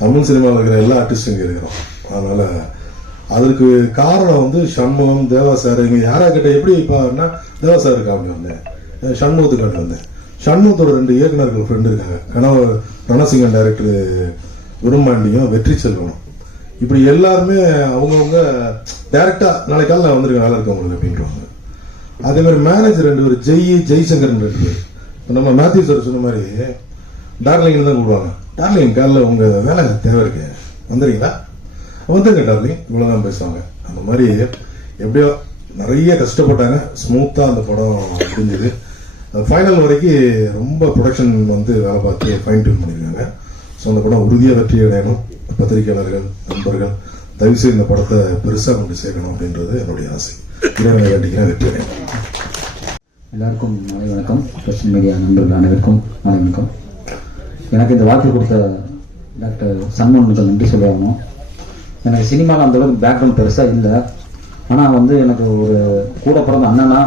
தமிழ் சினிமாவில் இருக்கிற எல்லா ஆர்டிஸ்டும் இங்கே இருக்கிறோம். அதனால் அதுக்கு காரணம் வந்து சண்முகம், தேவா சார். இங்கே யாராக்கிட்ட எப்படி பாருன்னா தேவா சாருக்கு அப்படி வந்தேன், சண்முகத்துக்கு அப்படி வந்தேன். சண்முகத்தோட 2 இயக்குநர்கள் ஃப்ரெண்டு இருக்காங்க. கணவர் ரணசிங்கன் டைரக்டர் விரும்பாண்டியும் வெற்றி செல்வனும். இப்படி எல்லாருமே அவங்கவுங்க டைரக்டா நாளைக்கு காலையில் வந்திருக்க வேலை இருக்க உங்களுக்கு அப்படின்றாங்க. அதே மாதிரி மேனேஜர் 2 பேர் ஜெய்சங்கர் 2 பேர். நம்ம மேத்யூ சார் சொன்ன மாதிரி டார்லிங் தான் கூடுவாங்க. டார்லிங் காலையில் உங்க வேலை தேவை இருக்கு, வந்துடுறீங்களா? வந்துருங்க டார்லிங், இவ்வளவுதான் பேசுவாங்க. அந்த மாதிரி எப்படியோ நிறைய கஷ்டப்பட்டாங்க. ஸ்மூத்தா அந்த படம் முடிஞ்சது. ஃபைனல் வரைக்கும் ரொம்ப ப்ரொடக்ஷன் வந்து வேலை பார்த்து ஃபைன் டியூன் பண்ணியிருக்காங்க. ஸோ அந்த படம் உறுதியாக வெற்றி அடையணும். பத்திரிகையாளர்கள், நண்பர்கள் தயவுசெய்து இந்த படத்தை பெருசாக கொண்டு சேர்க்கணும் அப்படின்றது என்னுடைய ஆசை. இறைவனை வேண்டிக்கிறேன், வெற்றி அடையணும். எல்லாருக்கும் மாலை வணக்கம். சோஷியல் மீடியா நண்பர்கள் அனைவருக்கும் மாலை வணக்கம். எனக்கு இந்த வாய்ப்பு கொடுத்த டாக்டர் சண்முகனுக்கு நன்றி சொல்லுவாங்க. எனக்கு சினிமாவில் அந்தளவுக்கு பேக்ரவுண்ட் பெருசாக இல்லை. ஆனால் வந்து எனக்கு ஒரு கூட பிறந்த அண்ணனா,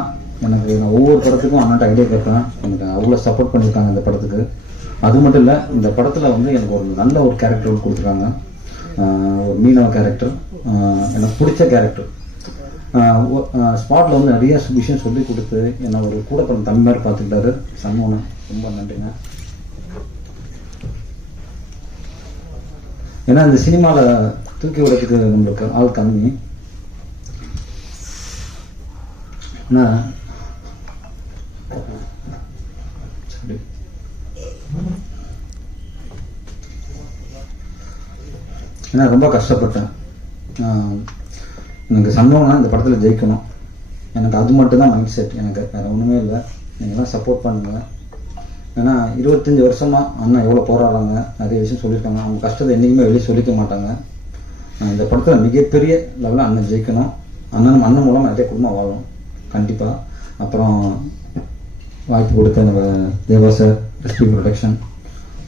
எனக்கு நான் ஒவ்வொரு படத்துக்கும் அண்ணன்ட்ட ஐடியா கேட்பேன். எனக்கு அவ்வளோ சப்போர்ட் பண்ணியிருக்காங்க இந்த படத்துக்கு. அது மட்டும் இல்லை, இந்த படத்தில் வந்து எனக்கு ஒரு நல்ல ஒரு கேரக்டர் கொடுத்துருக்காங்க. ஒரு மீனவ கேரக்டர், எனக்கு பிடிச்ச கேரக்டர். ஸ்பாட்டில் வந்து நிறைய விஷயம் சொல்லி கொடுத்து என்னை ஒரு கூட பிறந்த தம்பி மாதிரி பார்த்துக்கிட்டாரு சண்முகன். ரொம்ப நன்றிங்க. ஏன்னா இந்த சினிமாவில் தூக்கி விடத்துக்கு நம்மளுக்கு ஆள் கம்மி. ஆனால் ஏன்னா ரொம்ப கஷ்டப்பட்டேன். எனக்கு சண்முகம்னா இந்த படத்தில் ஜெயிக்கணும். எனக்கு அது மட்டும் தான் மைண்ட் செட். எனக்கு வேறு ஒன்றுமே இல்லை. நீங்கள்லாம் சப்போர்ட் பண்ணுங்கள். ஏன்னா 25 வருஷமாக அண்ணன் எவ்வளோ போராடுறாங்க, நிறைய விஷயம் சொல்லியிருக்காங்க. அவங்க கஷ்டத்தை என்றைக்குமே வெளியே சொல்லிக்க மாட்டாங்க. இந்த படத்தில் மிகப்பெரிய லெவலில் அண்ணன் ஜெயிக்கணும். அண்ணன் மூலமாக நிறைய குடும்பம் வாழும் கண்டிப்பாக. அப்புறம் வாய்ப்பு கொடுத்த நம்ம தேவா சார், எஸ்பி ப்ரொடக்ஷன்,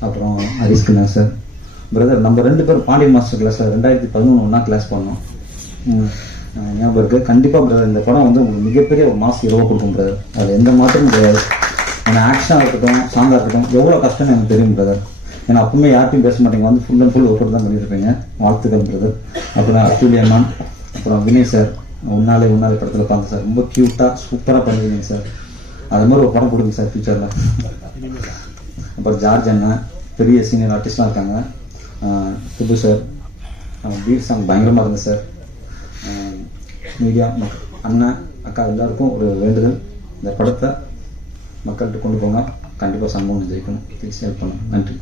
அப்புறம் ஹரிஷ் கல்யாண் சார், பிரதர் நம்ம 2 பேரும் பாண்டியன் மாஸ்டர் கிளாஸில் 2011 ஒன்றா கிளாஸ் பண்ணோம். ஞாபகம் இருக்குது. கண்டிப்பாக பிரதர் இந்த படம் வந்து உங்களுக்கு மிகப்பெரிய ஒரு மாஸ் இரவு கொடுக்கும் பிரதர். அது எந்த மாற்றமும் கிடையாது. ஏன்னா ஆக்ஷனாக இருக்கட்டும், சாங்காக இருக்கட்டும், எவ்வளோ கஷ்டம்னு எனக்கு தெரியும் பிரதர். ஏன்னா அப்பவுமே யார்ட்டையும் பேச மாட்டேங்க, வந்து ஃபுல் அண்ட் ஃபுல் ஒர்க் தான் பண்ணியிருப்பீங்க. வாழ்த்துக்கள் பிரதர். அப்புறம் அத்துலியம்மான், அப்புறம் வினய் சார், உன்னாலே படத்தில் பார்த்து சார் ரொம்ப க்யூட்டாக சூப்பராக பண்ணிருக்கீங்க சார். அது மாதிரி ஒரு படம் கொடுங்க சார் ஃபியூச்சரில். அப்புறம் ஜார்ஜ் அண்ணன், பெரிய சீனியர் ஆர்டிஸ்ட்லாம் இருக்காங்க. சுப்பு சார், பீட் சாங் பயங்கரமாக இருந்தது சார். மீடியா அண்ணன் அக்கா எல்லாருக்கும் ஒரு வேண்டுதல், இந்த படத்தை மக்கள்கிட்ட கொண்டு போங்க. கண்டிப்பாக சம்பவம் ஜெயிக்கணும். ப்ளீஸ் ஹெல்ப் பண்ணுங்க. நன்றி.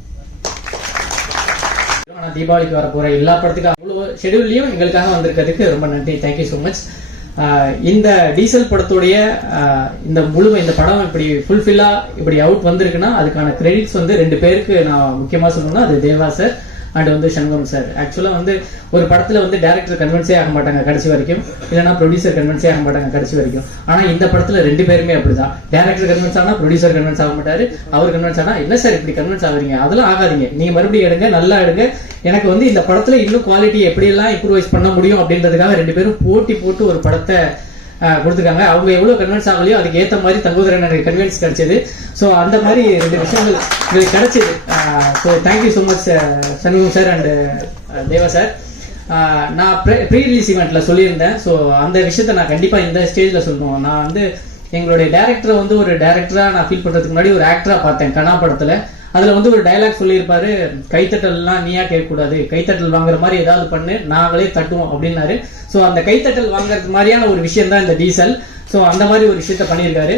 ஆனால் தீபாவளிக்கு வர போகிற எல்லா படத்துக்கும் அவ்வளோ ஷெடியூல்லையும் எங்களுக்காக வந்திருக்கிறதுக்கு ரொம்ப நன்றி. Thank you so much. இந்த டீசல் படத்துடைய இந்த படம் இப்படி ஃபுல்ஃபில்லாக இப்படி அவுட் வந்திருக்குன்னா அதுக்கான கிரெடிட்ஸ் வந்து 2 பேருக்கு நான் முக்கியமாக சொல்லணும்னா அது தேவா சார் அண்ட் வந்து சண்முகம் சார். ஆக்சுவலாக வந்து ஒரு படத்தில் வந்து டேரக்டர் கன்வின்ஸே ஆக மாட்டாங்க கடைசி வரைக்கும், இல்லைனா ப்ரொடியூசர் கன்வின்ஸே ஆக மாட்டாங்க கடைசி வரைக்கும். ஆனால் இந்த படத்தில் 2 பேருமே அப்படிதான். டேரக்டர் கன்வின்ஸ் ஆனால் ப்ரொடியூசர் கன்வின்ஸ் ஆக மாட்டாரு, அவர் கன்வின்ஸ் ஆனால் என்ன சார் இப்படி கன்வின்ஸ் ஆகுறீங்க, அதெல்லாம் ஆகாதீங்க, நீங்க மறுபடியும் எடுங்க, நல்லா எடுங்க, எனக்கு வந்து இந்த படத்தில் இன்னும் குவாலிட்டி எப்படியெல்லாம் இம்ப்ரூவைஸ் பண்ண முடியும் அப்படின்றதுக்காக 2 பேரும் போட்டி போட்டு ஒரு படத்தை கொடுத்துருக்காங்க. அவங்க எவ்வளவு கன்வின்ஸ் ஆகலையோ அதுக்கு ஏற்ற மாதிரி தங்கோதரன் எனக்கு கன்வின்ஸ் கிடைச்சது. ஸோ அந்த மாதிரி 2 விஷயங்கள் எனக்கு கிடைச்சது. So thank you so much Shanmugam sir and Deva sir. நான் ப்ரீ ரிலீஸ் ஈவெண்ட்ல சொல்லியிருந்தேன். ஸோ அந்த விஷயத்த நான் கண்டிப்பாக இந்த ஸ்டேஜில் சொல்லணும். நான் வந்து எங்களுடைய டேரக்டரை வந்து ஒரு டேரக்டரா நான் ஃபீல் பண்றதுக்கு முன்னாடி ஒரு ஆக்டரா பார்த்தேன் கனா படத்துல. அதுல வந்து ஒரு டைலாக் சொல்லியிருப்பாரு, கைத்தட்டல்லாம் நீயா கேட்கக்கூடாது, கைத்தட்டல் வாங்குற மாதிரி ஏதாவது பண்ணு, நாங்களே தட்டுவோம் அப்படின்னாரு. ஸோ அந்த கைத்தட்டல் வாங்குறது மாதிரியான ஒரு விஷயம் தான் இந்த டீசல். ஸோ அந்த மாதிரி ஒரு விஷயத்த பண்ணியிருக்காரு.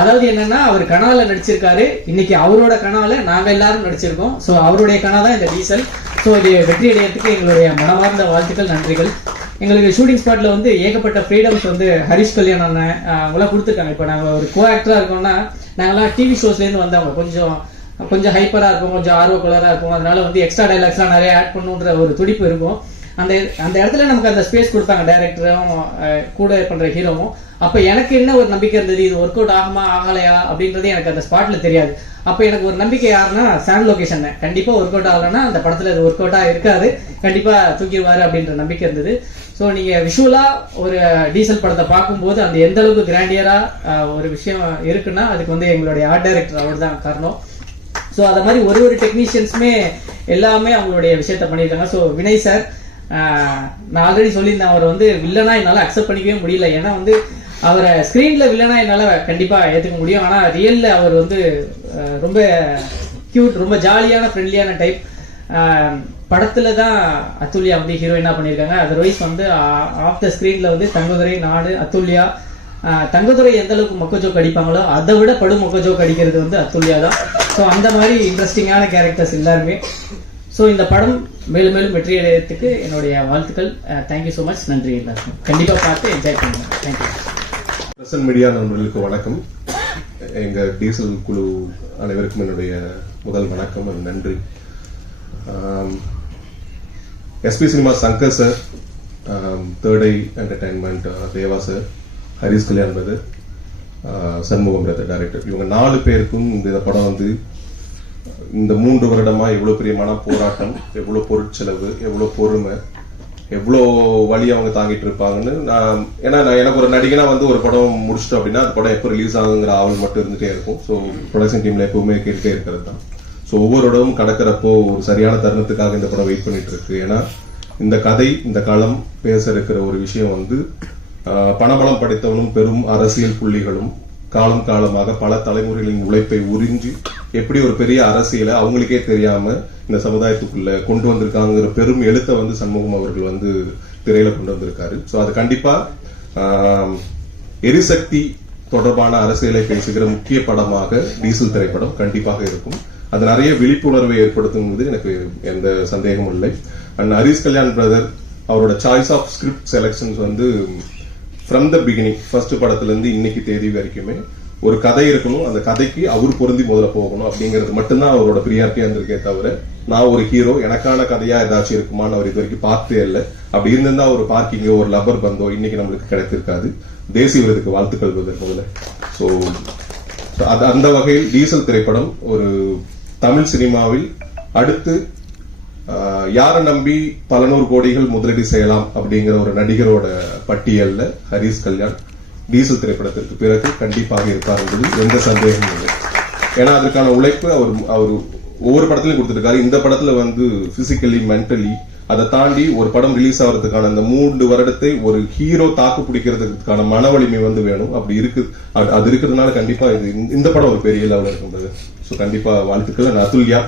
அதாவது என்னன்னா அவர் கனால நடிச்சிருக்காரு, இன்னைக்கு அவரோட கனால நாங்க எல்லாரும் நடிச்சிருக்கோம். ஸோ அவருடைய கனா தான் இந்த டீசல். ஸோ இது வெற்றி அடையறதுக்கு எங்களுடைய மனமார்ந்த வாழ்த்துக்கள், நன்றிகள். எங்களுக்கு ஷூட்டிங் ஸ்பாட்ல வந்து ஏகப்பட்ட ஃப்ரீடம்ஸ் வந்து ஹரிஷ் கல்யாண் அண்ணன் அவங்களாம் கொடுத்துருக்காங்க. இப்போ நாங்கள் ஒரு கோ ஆக்டரா இருக்கோம்னா நாங்களாம் டிவி ஷோஸ்லேருந்து வந்தவங்க, கொஞ்சம் ஹைப்பரா இருக்கும், கொஞ்சம் ஆர்வக்குள்ளரா இருக்கும். அதனால வந்து எக்ஸ்ட்ரா டைலாக்ஸ்லாம் நிறைய ஆட் பண்ணுன்ற ஒரு துடிப்பு இருக்கும். அந்த இடத்துல நமக்கு அந்த ஸ்பேஸ் கொடுத்தாங்க டைரக்டரும் கூட பண்ற ஹீரோவும். அப்ப எனக்கு என்ன ஒரு நம்பிக்கை இருந்தது, இது ஒர்க் அவுட் ஆகுமா ஆகலையா அப்படின்றது எனக்கு அந்த ஸ்பாட்ல தெரியாது. அப்ப எனக்கு ஒரு நம்பிக்கை யாருன்னா சாண்ட் லொகேஷன், கண்டிப்பா ஒர்க் அவுட் ஆகலைன்னா அந்த படத்துல இது ஒர்க் அவுட்டா இருக்காது, கண்டிப்பா தூக்கிடுவாரு அப்படின்ற நம்பிக்கை இருந்தது. ஸோ நீங்க விஷுவலா ஒரு டீசல் படத்தை பார்க்கும்போது அந்த எந்த அளவுக்கு கிராண்டியரா ஒரு விஷயம் இருக்குன்னா அதுக்கு வந்து எங்களுடைய ஆர்ட் டைரக்டர் அவர் தான் காரணம். ஸோ அதை மாதிரி ஒரு டெக்னீஷியன்ஸுமே எல்லாமே அவங்களுடைய விஷயத்த பண்ணியிருக்காங்க. ஸோ வினய் சார், நான் ஆல்ரெடி சொல்லியிருந்தேன், அவர் வந்து வில்லனா என்னால் அக்செப்ட் பண்ணிக்கவே முடியல. ஏன்னா வந்து அவரை ஸ்க்ரீன்ல வில்லனா என்னால் கண்டிப்பா ஏற்றுக்க முடியும், ஆனால் ரியல்ல அவர் வந்து ரொம்ப கியூட், ரொம்ப ஜாலியான ஃப்ரெண்ட்லியான டைப். படத்துல தான் அத்துல்யா வந்து ஹீரோயினா பண்ணியிருக்காங்க. அதர்வைஸ் வந்து ஆஃப் த ஸ்கிரீன்ல வந்து தங்கதுரை, நாடு, அத்துல்யா, தங்கதுரை எந்த அளவுக்கு மொக்கஜோக் அடிப்பாங்களோ அதை விட படு மொக்கஜோக் அடிக்கிறது வந்து அத்துல்யா தான். ஸோ அந்த மாதிரி இன்ட்ரெஸ்டிங்கான கேரக்டர்ஸ் எல்லாருமே. ஸோ இந்த படம் மேலும் மேலும் வெற்றி அடையறதுக்கு என்னுடைய வாழ்த்துக்கள். Thank you so much. நன்றி. எல்லாருக்கும் கண்டிப்பாக பார்த்து என்ஜாய் பண்ணுங்க. தேங்க்யூ. பிரசன்ட் மீடியா நண்பர்களுக்கு வணக்கம். எங்க டீசல் குழு அனைவருக்கும் என்னுடைய முதல் வணக்கம், நன்றி. SP cinema Shankar sir, third eye entertainment Deva sir, Harish Kalyan brother, Shanmugam brother director, இவங்க 4 பேருக்கும் இந்த படம் வந்து இந்த 3 வருடமா எவ்வளவு பெரிய மன போராட்டம், எவ்வளவு பொருட்செலவு, எவ்வளவு பொறுமை, எவ்வளோ வழி அவங்க தாங்கிட்டு இருப்பாங்கன்னு எனக்கு ஒரு நடிகனா வந்து ஒரு படம் முடிச்சிட்டோம் அப்படின்னா அந்த படம் எப்போ ரிலீஸ் ஆகுங்கிற ஆவல் மட்டும் இருந்துட்டே இருக்கும். ஸோ ப்ரொடக்ஷன் டீம்ல எப்பவுமே கேட்டுட்டே இருக்கிறது தான். ஸோ ஒவ்வொரு இடமும் கடக்கிறப்போ ஒரு சரியான தருணத்துக்காக இந்த படம் வெயிட் பண்ணிட்டு இருக்கு. ஏன்னா இந்த கதை, இந்த களம் பேச இருக்கிற ஒரு விஷயம் வந்து பணபலம் படைத்தவனும் பெரும் அரசியல் புள்ளிகளும் காலம் காலமாக பல தலைமுறைகளின் உழைப்பை உறிஞ்சி எப்படி ஒரு பெரிய அரசியலை அவங்களுக்கே தெரியாம இந்த சமுதாயத்துக்குள்ள கொண்டு வந்திருக்காங்கிற பெரும் எழுத்தை வந்து சண்முகம் அவர்கள் வந்து திரையில கொண்டு வந்திருக்காரு. ஸோ அது கண்டிப்பா எரிசக்தி தொடர்பான அரசியலை பேசுகிற முக்கிய படமாக டீசல் திரைப்படம் கண்டிப்பாக இருக்கும். அது நிறைய விழிப்புணர்வை ஏற்படுத்தும் எனக்கு எந்த சந்தேகமும் இல்லை. அண்ட் ஹரிஷ் கல்யாண் பிரதர் அவரோட சாய்ஸ் ஆஃப் ஸ்கிரிப்ட் செலக்ஷன்ஸ் வந்து ஃப்ரம் த பிகினிங் ஃபர்ஸ்ட் படத்துல இருந்து இன்னைக்கு தேதி வரைக்குமே ஒரு கதை இருக்கணும், அந்த கதைக்கு அவர் பொருந்தி முதல்ல போகணும் அப்படிங்கிறது மட்டும்தான் அவரோட பிரியாரிட்டியா இருந்திருக்கே தவிர நான் ஒரு ஹீரோ எனக்கான கதையா ஏதாச்சும் இருக்குமான்னு அவர் இது வரைக்கும் பார்த்தே இல்லை. அப்படி இருந்திருந்தா ஒரு பார்க்கிங்கோ ஒரு லப்பர் பந்தோ இன்னைக்கு நம்மளுக்கு கிடைத்திருக்காது. தேசிய விருதுக்கு வாழ்த்துக்கள் முதல்ல. ஸோ அந்த வகையில் டீசல் திரைப்படம் ஒரு தமிழ் சினிமாவில் அடுத்து யாரை நம்பி பல நூறு கோடிகள் முதலீடு செய்யலாம் அப்படிங்கிற ஒரு நடிகரோட பட்டியல்ல ஹரிஷ் கல்யாண் டீசல் திரைப்படத்திற்கு பிறகு கண்டிப்பாக இருப்பார் என்பது எந்த சந்தேகமும் இல்லை. ஏன்னா அதற்கான உழைப்பு அவர் ஒவ்வொரு படத்திலையும் கொடுத்துருக்காரு. இந்த படத்துல வந்து பிசிக்கலி மென்டலி அதை தாண்டி ஒரு படம் ரிலீஸ் ஆகிறதுக்கான அந்த 3 வருடத்தை ஒரு ஹீரோ தாக்கு பிடிக்கிறதுக்கான மன வலிமை வந்து வேணும். அப்படி இருக்கு, அது இருக்கிறதுனால கண்டிப்பா இந்த படம் ஒரு பெரிய லெவலில் இருக்கின்றது. ஸோ கண்டிப்பா வாழ்த்துக்கள். அதுல்யா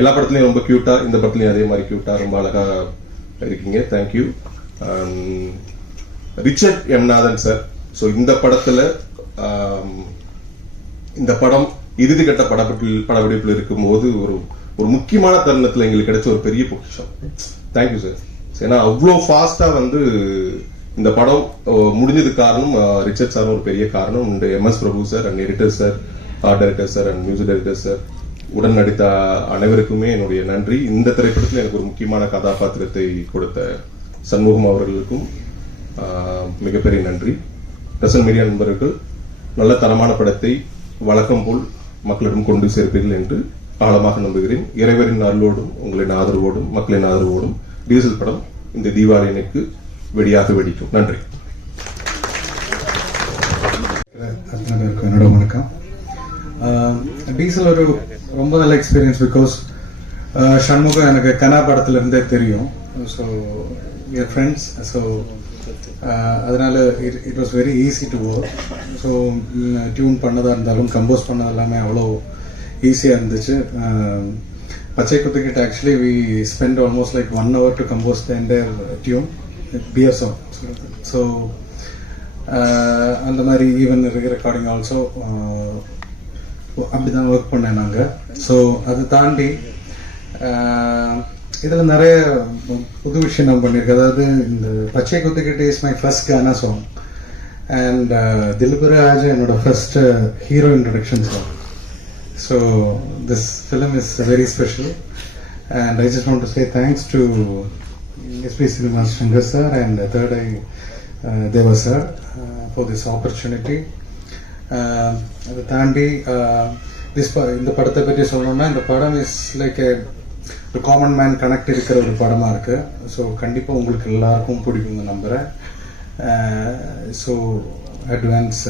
எல்லா படத்துலயும் ரொம்ப கியூட்டா, இந்த படத்துலயும் அதே மாதிரி கியூட்டா ரொம்ப அழகா இருக்கீங்க. தேங்க்யூ. ரிச்சர்ட் எம் நாதன் சார். ஸோ இந்த படத்துல இந்த படம் இறுதிக்கட்ட படப்பிடிப்பில் இருக்கும்போது ஒரு முக்கியமான தருணத்துல எங்களுக்கு கிடைச்ச ஒரு பெரிய பொக்கிஷம். Thank you sir. ஏன்னா அவ்வளோ ஃபாஸ்டா வந்து இந்த படம் முடிஞ்சதுக்கு காரணம் ரிச்சர்ட் சார் ஒரு பெரிய காரணம். MS Prabhu sir and editor sir, art director sir and music director sir, உடன் நடித்த அனைவருக்குமே என்னுடைய நன்றி. இந்த திரைப்படத்தில் எனக்கு ஒரு முக்கியமான கதாபாத்திரத்தை கொடுத்த சண்முகம் அவர்களுக்கும் மிகப்பெரிய நன்றி. பிரசன்ட் மீடியா நண்பர்கள் நல்ல தரமான படத்தை வழக்கம் போல் மக்களிடம் கொண்டு சேர்ப்பீர்கள் என்று ஆழமாக நம்புகிறேன். இறைவரின் அருளோடும் உங்களின் ஆதரவோடும் மக்களின் ஆதரவோடும் டீசல் படம் இந்த தீபாவளிக்கு வெடியாக வெடிக்கும். நன்றி. என்னோட வணக்கம். டீசல் ஒரு ரொம்ப நல்ல எக்ஸ்பீரியன்ஸ். பிகாஸ் சண்முகம் எனக்கு கனா படத்துல இருந்தே தெரியும். So your friends. ஸோ அதனால it was very easy to work. So tune பண்ணதாக இருந்தாலும் கம்போஸ் பண்ணது எல்லாமே அவ்வளோ ஈஸியாக இருந்துச்சு. பச்சை குத்துக்கிட்ட actually we spend almost like 1 hour to compose the entire tune per song. So அந்த மாதிரி ஈவன் ரெக்கார்டிங் ஆல்சோ அப்படிதான் ஒர்க் பண்ணேன் நாங்கள். ஸோ அதை தாண்டி இதில் நிறைய புது விஷயம் நான் பண்ணியிருக்கேன். அதாவது இந்த பச்சை குத்துக்கிட்ட is my first gaana song and தில்புர ஆஜ் என்னோட first hero introduction song. So this film is very special and I just want to say thanks to SP Cinemas Shankar sir and Third Eye Deva sir for this opportunity. அதை தாண்டி இந்த படத்தை பற்றி சொல்லணும்னா இந்த படம் இஸ் லைக் ஒரு காமன் மேன் கனெக்ட் இருக்கிற ஒரு படமாக இருக்கு. ஸோ கண்டிப்பாக உங்களுக்கு எல்லாருக்கும் பிடிக்குங்க நம்புகிறேன். So advance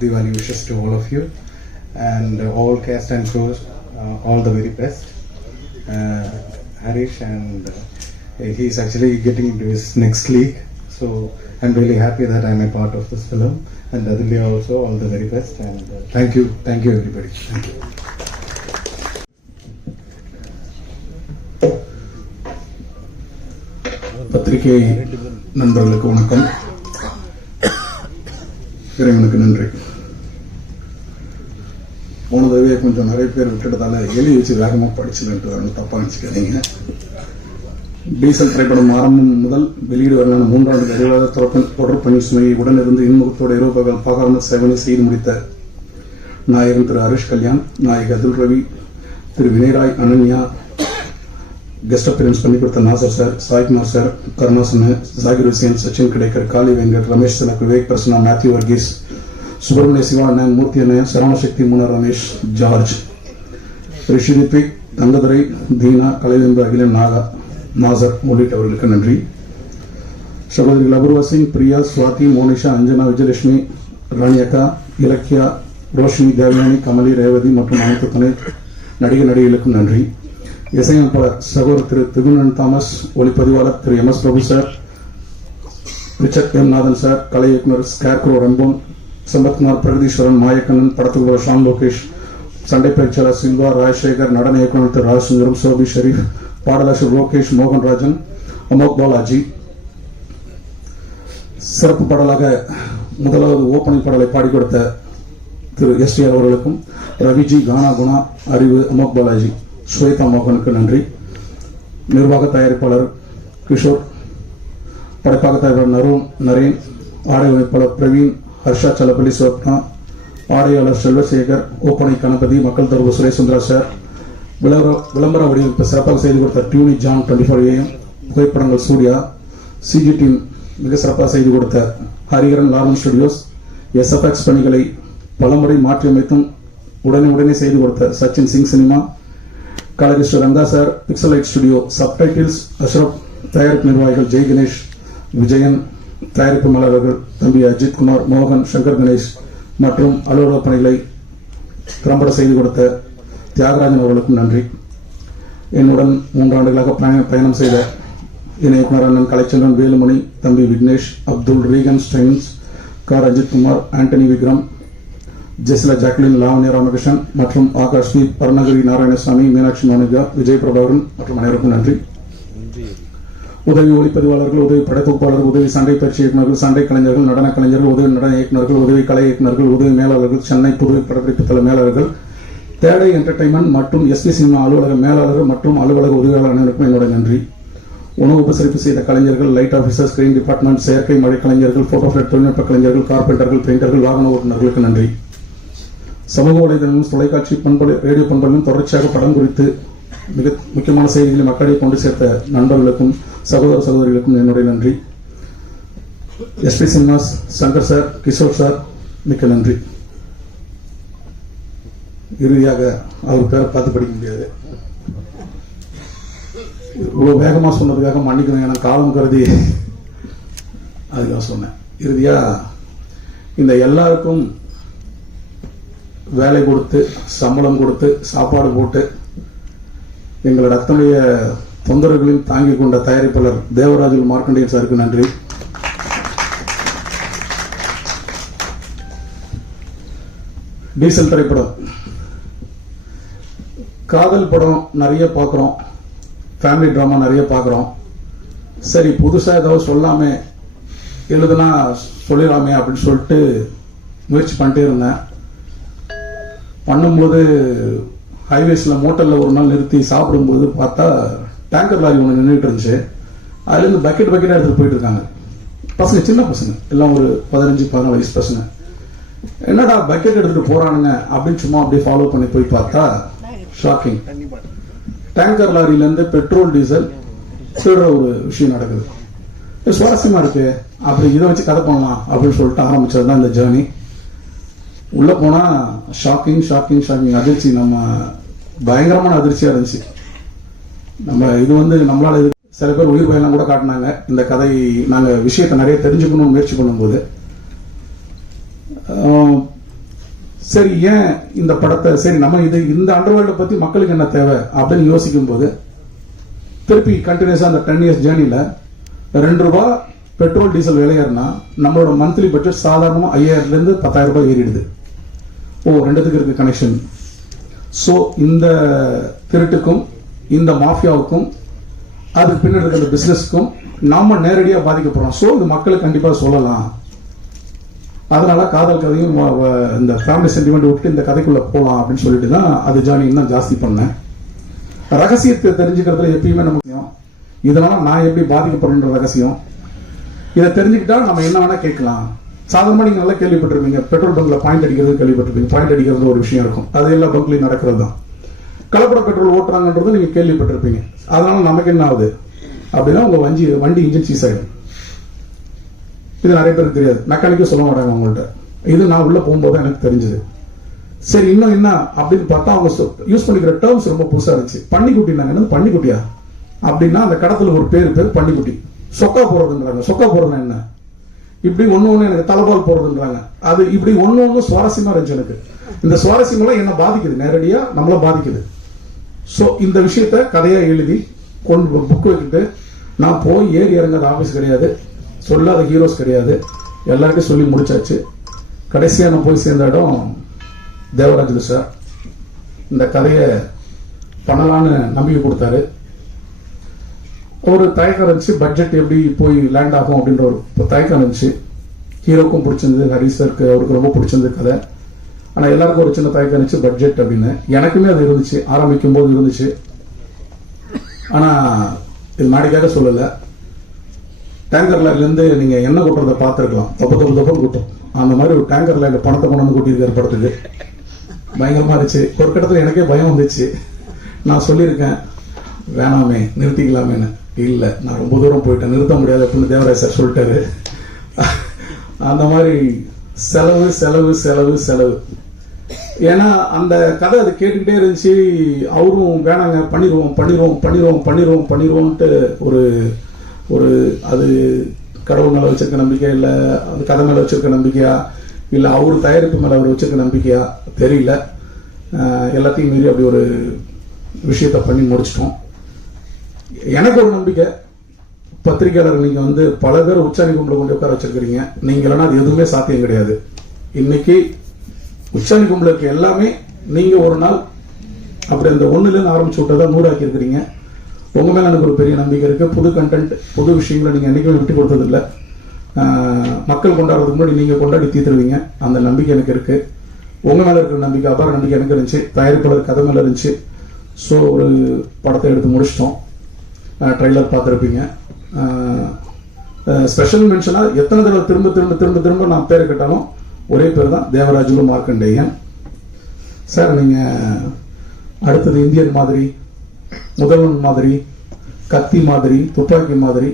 Diwali wishes to all of you and all cast and crews, all the very best. Harish and he's actually getting into his next league. So I'm really happy that I'm a part of this film. And Adilya also, all the very best. And thank you everybody. Thank you. பத்திரிகை நண்பர்களுக்கு வணக்கம். இறைவனுக்கு நன்றி. போன தடவை கொஞ்சம் நிறைய பேர் விட்டுட்டதால எழுதி வச்சு வேகமாக படிச்சுட்டு தப்பா நினைச்சுக்காதீங்க. டீசல் திரைப்படம் ஆரம்பம் முதல் வெளியீடு வரையான 3 ஆண்டு அறிவாத தொடர் பணி சுமையை உடனிருந்து இன்முகத்தோட இரவு பகல் பார்க்காமல் சேவனை செய்து முடித்த நாயகன் திரு ஹரிஷ் கல்யாண், நாயகி அதுல் ரவி, திரு வினயராய், அனன்யா, கெஸ்ட் அப்பியரன்ஸ் பண்ணி கொடுத்த நாசர் சார், சாய்குமார் சார், கருணாசன், ஜாகிர் ஹுசேன், சச்சின் கிடைக்கர், காளி வெங்கட், ரமேஷ் சனக், விவேக் பிரசன்னா, மேத்யூ வர்கீஸ், சுப்பிரமணிய சிவா அண்ணன், மூர்த்தி அண்ணன், சரவணசக்தி, முனர் ரமேஷ், ஜார்ஜ், ரிஷிதிபி, தங்கதுரை, தீனா, கலைவேம்பு, அகிலன், நாசர் உள்ளிட்டவர்களுக்கு நன்றி. சகோதரிகள் அபூர்வா சிங், பிரியா, சுவாதி, மோனிஷா, அஞ்சனா, விஜயலட்சுமி, ராணி அக்கா, இலக்கியா, ரோஷினி, தேவயானி, கமலி, ரேவதி மற்றும் அனைத்து துணை நடிகர்களுக்கும் நன்றி. இசையமைப்பாளர் சகோதரர் திரு திகுணன் தாமஸ், ஒளிப்பதிவாளர் திரு MS பிரபு சார், ரிச்சர்ட் எம் நாதன் சார், கலை இயக்குனர் ஸ்கேர்க்ரோ ரன்போன், சம்பத்குமார், பிரகதீஸ்வரன், மாயக்கண்ணன், படத்துக்குள்ள ஷாம் லோகேஷ், சண்டை பயிற்சியாளர் சில்வா, ராஜசேகர், நடன இயக்குனர் திரு ராஜசுந்தரம், சோபி ஷெரீப், பாடலாசிரியர் லோகேஷ், மோகன்ராஜன், அமோக் பாலாஜி, சிறப்பு பாடலாக முதலாவது ஓப்பனிங் பாடலை பாடி கொடுத்த திரு STR அவர்களுக்கும், ரவிஜி, கானா, குணா, அறிவு, அமோக் பாலாஜி, ஸ்வேதா மோகனுக்கு நன்றி. நிர்வாக தயாரிப்பாளர் கிஷோர், படைப்பாக தயாரிப்பாளர் நரேன், ஆடை அமைப்பாளர் பிரவீன், ஹர்ஷா சலப்பள்ளி சோப்னா, ஆடையாளர் செல்வசேகர், ஓப்பனை கணபதி, மக்கள் தொடர்பு சுரேசுந்தரா சார், விளம்பர வடிவமைப்பு சிறப்பாக செய்து கொடுத்த டியூனி ஜான் 24AM, புகைப்படங்கள் சூர்யா, சிஜி டீம் மிக சிறப்பாக செய்து கொடுத்த ஹரிகரன் லாரன் ஸ்டுடியோஸ், எஸ்எஃப்எக்ஸ் பணிகளை பலமுறை மாற்றியமைத்தும் உடனே செய்து கொடுத்த Sachin Singh cinema, colourist Ranga sir, Pixelight studio, subtitles Ashraf, தயாரிப்பு நிர்வாகிகள் ஜெய் கணேஷ், விஜயன், தயாரிப்பு மலர்கள் தம்பி அஜித் குமார், மோகன், சங்கர் கணேஷ் மற்றும் அலுவலக பணிகளை திறம்பட செய்து கொடுத்த தியாகராஜன் அவர்களுக்கும் நன்றி. என்னுடன் 3 ஆண்டுகளாக பயணம் செய்த இணை இயக்குனர் அண்ணன் கலைச்சந்திரன், வேலுமணி, தம்பி விக்னேஷ், அப்துல், ரீகன் ஸ்டைன்ஸ், கார் அஜித் குமார், ஆண்டனி விக்ரம், ஜெசிலா ஜாக்லின், லாவண்யா ராமகிருஷ்ணன் மற்றும் ஆகாஷ் ஸ்வீப், பர்ணகிரி நாராயணசாமி, மீனாட்சி மோனிகா, விஜய் பிரபாகரன் மற்றும் அனைவருக்கும் நன்றி. உதவி ஒளிப்பதிவாளர்கள், உதவி படைத்தொகுப்பாளர்கள், உதவி சண்டை பயிற்சி இயக்குநர்கள், சண்டை கலைஞர்கள், நடன கலைஞர்கள், உதவி நடன இயக்குநர்கள், உதவி கலை இயக்குநர்கள், உதவி மேலாளர்கள், சென்னை புதுவை படப்பிடிப்பு தள மேலாளர்கள், தேடை என்டர்டைன்மெண்ட் மற்றும் எஸ்பி சினிமா அலுவலக மேலாளர்கள் மற்றும் அலுவலக உதவியாளர் அனைவருக்கும் என்னோட நன்றி. உணவு உபசரிப்பு செய்த கலைஞர்கள், லைட் ஆபீசர், ஸ்கிரீன் டிபார்ட்மெண்ட், செயற்கை மழை கலைஞர்கள், போட்டோஃபிளட் தொழில்நுட்ப கலைஞர்கள், கார்பெண்டர்கள், பெயிண்டர்கள், வாகன ஓட்டுநர்களுக்கு நன்றி. சமூக வலைதளங்களும் தொலைக்காட்சி பண்பலை, ரேடியோ பண்பலையும் தொடர்ச்சியாக படம் குறித்து மிக முக்கியமான செய்திகளை மக்களிடையே கொண்டு சேர்த்த நண்பர்களுக்கும் சகோதர சகோதரிகளுக்கும் என்னுடைய நன்றி. SP cinemas Shankar sir, Kishore sir, மிக்க நன்றி. இறுதியாக அவர் பேரை பார்த்து படிக்க முடியாது, இவ்வளவு வேகமா சொன்னதுக்காக மன்னிக்கணும், ஏன்னா காலம் கருதி அதுக்காக சொன்னேன். இறுதியா இந்த எல்லாருக்கும் வேலை கொடுத்து, சம்பளம் கொடுத்து, சாப்பாடு போட்டு எங்களோட அத்தனைய தொந்தரவுகளையும் தாங்கிக் கொண்ட தயாரிப்பாளர் தேவராஜுல் மார்க்கண்டேயன் சாருக்கு நன்றி. டீசல் திரைப்படம், காதல் படம் நிறைய பார்க்குறோம், ஃபேமிலி ட்ராமா நிறைய பார்க்குறோம். சரி, புதுசாக ஏதாவது சொல்லாமே, எழுதுனா சொல்லிடலாமே அப்படின்னு சொல்லிட்டு முயற்சி பண்ணிட்டே இருந்தேன். பண்ணும்போது ஹைவேஸில் மோட்டரில் ஒரு நாள் நிறுத்தி சாப்பிடும்போது பார்த்தா டேங்கர் லாரி ஒன்று நின்றுட்டு இருந்துச்சு. அதுலேருந்து பக்கெட்டாக எடுத்துகிட்டு போயிட்டு இருக்காங்க பசங்க, சின்ன பசங்க எல்லாம், ஒரு 15-16 வயசு பசங்க. என்னடா பக்கெட் எடுத்துகிட்டு போகிறானுங்க அப்படின்னு சும்மா அப்படியே ஃபாலோ பண்ணி போய் பார்த்தா ஷாக்கிங். டேங்கர் லாரியிலேருந்து பெட்ரோல் டீசல் திருடுற ஒரு விஷயம் நடக்குது. சுவாரஸ்யமாக இருக்கு, அப்படி இதை வச்சு கதை பண்ணலாம் அப்படின்னு சொல்லிட்டு ஆரம்பிச்சது தான் இந்த ஜேர்னி. உள்ள போனா ஷாக்கிங், அதிர்ச்சி, நம்ம பயங்கரமான அதிர்ச்சியா இருந்துச்சு. நம்ம இது நம்மளால சில பேர் உயிர் பயணம் கூட காட்டினாங்க. இந்த கதை நாங்க விஷயத்தை நிறைய தெரிஞ்சுக்கணும்னு முயற்சி பண்ணும்போது, சரி ஏன் இந்த படத்தை, சரி நம்ம இந்த அண்டர்வேர்ல்ட பத்தி மக்களுக்கு என்ன தேவை அப்படின்னு யோசிக்கும் போது, திருப்பி கண்டினியூஸா அந்த 10 இயர்ஸ் ஜேர்னில 2 ரூபாய் பெட்ரோல் டீசல் விலையேறினா நம்மளோட மந்த்லி பட்ஜெட் சாதாரணமா 5000 to 10,000 ரூபாய் ஏறிடுது. ரெண்டுத்துக்கு இருக்கு கனெக்ஷன். ஸோ இந்த திருட்டுக்கும் இந்த மாஃபியாவுக்கும் அதுக்கு பின்னாடி இருக்கிற பிசினஸ்க்கும் நாம நேரடியாக பாதிக்கப்படுறோம். ஸோ இது மக்களுக்கு கண்டிப்பாக சொல்லலாம். அதனால காதல் கதையும் இந்த ஃபேமிலி சென்டிமெண்ட் விட்டு இந்த கதைக்குள்ள போகலாம் அப்படின்னு சொல்லிட்டு தான் அது ஜானி இன்னும் ஜாஸ்தி பண்ணேன். ரகசியத்தை தெரிஞ்சுக்கிறதுல எப்பயுமே நமக்கு இதனால நான் எப்படி பாதிக்கப்படுற ரகசியம், இதை தெரிஞ்சுக்கிட்டா நம்ம என்ன வேணா கேட்கலாம். சாதாரணமா நீங்க நல்லா கேள்விப்பட்டிருப்பீங்க, பெட்ரோல் பங்க்ல பாயிண்ட் அடிக்கிறது கேள்விப்பட்டிருப்பீங்க. பாயிண்ட் அடிக்கிறது ஒரு விஷயம் இருக்கும், அது எல்லா பங்க்லயும் நடக்கிறது தான். கலப்பட பெட்ரோல் ஓட்டுறாங்கன்றது நீங்க கேள்விப்பட்டிருப்பீங்க. அதனால நமக்கு என்ன ஆகுது அப்படின்னா, உங்க வண்டி இன்ஜின் சீஸ் ஆயிடும். இது நிறைய பேருக்கு தெரியாது, மெக்கானிக்கும் சொல்ல மாட்டாங்க அவங்கள்ட்ட. இது நான் உள்ள போகும்போது எனக்கு தெரிஞ்சது. சரி, இன்னும் என்ன அப்படின்னு பார்த்தா அவங்க யூஸ் பண்ணிக்கிற டேர்ம்ஸ் ரொம்ப புதுசா இருந்துச்சு. பன்னிக்குட்டினாங்க, என்ன பன்னிக்குட்டியா அப்படின்னா, அந்த கடத்துல ஒரு பேர் பன்னிக்குட்டி. சொக்கா போறதுன்றாங்க. சொக்கா போறதுன்னா என்ன, இப்படி ஒண்ணு எனக்கு தலைபால் போறதுன்றாங்க. அது இப்படி ஒண்ணு சுவாரஸ்யமா இருந்துச்சு எனக்கு. இந்த சுவாரஸ்யம் எல்லாம் என்ன பாதிக்குது, நேரடியா நம்மள பாதிக்குது. சோ இந்த விஷயத்த கதையா எழுதி கொண்டு புக் வைக்கிட்டு, நான் போய் ஏறி இறங்காத ஆபீஸ் கிடையாது, சொல்லாத ஹீரோஸ் கிடையாது, எல்லாருக்கும் சொல்லி முடிச்சாச்சு. கடைசியா நான் போய் சேர்ந்த இடம் தேவராஜ் சார். இந்த கதையை பண்ணலான்னு நம்பிக்கை கொடுத்தாரு. ஒரு தயக்கம் இருந்துச்சு, பட்ஜெட் எப்படி போய் லேண்ட் ஆகும் அப்படின்ற ஒரு தயக்கம் இருந்துச்சு. ஹீரோக்கும் பிடிச்சிருந்தது, ஹரிஷ் சாருக்கு அவருக்கு ரொம்ப பிடிச்சிருந்தது கதை. ஆனால் எல்லாருக்கும் ஒரு சின்ன தயக்கம் இருந்துச்சு பட்ஜெட் அப்படின்னு. எனக்குமே அது இருந்துச்சு, ஆரம்பிக்கும் போது இருந்துச்சு. ஆனால் இது நாளைக்காக சொல்லலை. டேங்கர் லாரிலேருந்து நீங்கள் எண்ணெய் கொட்டுறதை பார்த்துருக்கலாம், தொப்பன்னு கொட்டும். அந்த மாதிரி ஒரு டேங்கர் லாரியில் பணத்தை கொண்டு வந்து கொட்டியிருக்காரு படத்துக்கு. பயங்கரமாக இருந்துச்சு. ஒரு கட்டத்தில் எனக்கே பயம் வந்துச்சு. நான் சொல்லியிருக்கேன் வேணாமே நிறுத்திக்கலாமேன்னு. இல்லை, நான் ரொம்ப தூரம் போயிட்டேன், நிறுத்த முடியாது அப்படின்னு தேவராஜ் சார் சொல்லிட்டாரு. அந்த மாதிரி செலவு செலவு செலவு செலவு. ஏன்னா அந்த கதை அது கேட்டுக்கிட்டே இருந்துச்சு. அவரும் வேணாங்க பண்ணிடுவோம்ட்டு ஒரு அது கடவுள் மேலே வச்சிருக்க நம்பிக்கை, இல்லை அந்த கதை மேலே வச்சிருக்க நம்பிக்கையா, இல்லை அவர் தயாரிப்பு மேலே அவர் வச்சிருக்க நம்பிக்கையா தெரியல. எல்லாத்தையும் மீறி அப்படி ஒரு விஷயத்த பண்ணி முடிச்சிட்டோம். எனக்கு ஒரு நம்பிக்கை, பத்திரிகையாளர் நீங்கள் பல பேர் உச்சாணி கும்பல கொண்டு உட்கார வச்சிருக்கிறீங்க. நீங்க இல்லைன்னா அது எதுவுமே சாத்தியம் கிடையாது. இன்னைக்கு உச்சாணி கும்பல இருக்க எல்லாமே நீங்க ஒரு நாள் அப்படி அந்த ஒண்ணுலேருந்து ஆரம்பிச்சு விட்டதான் 100 ஆக்கி இருக்கிறீங்க. உங்க மேல எனக்கு ஒரு பெரிய நம்பிக்கை இருக்கு. புது கண்டென்ட், புது விஷயங்களை நீங்க என்னைக்குமே விட்டு கொடுத்தது இல்லை. மக்கள் கொண்டாடுறதுக்கு முன்னாடி நீங்க கொண்டாடி தீர்த்துருவீங்க. அந்த நம்பிக்கை எனக்கு இருக்கு. உங்க மேல இருக்கிற நம்பிக்கை, அபார நம்பிக்கை எனக்கு இருந்துச்சு. தயாரிப்பாளர் கதை மேல இருந்துச்சு. ஸோ ஒரு படத்தை எடுத்து முடிச்சிட்டோம். ட்ரெய்லர் பார்த்துருப்பீங்க. ஸ்பெஷல் மென்ஷனா எத்தனை தடவை திரும்ப திரும்ப திரும்ப திரும்ப நான் பேர் கேட்டாலும் ஒரே பேர் தான், தேவராஜுலு மார்க்கண்டேயன். சார் நீங்க அடுத்தது இந்தியன் மாதிரி, முதல்வன் மாதிரி, கத்தி மாதிரி, துப்பாக்கி மாதிரி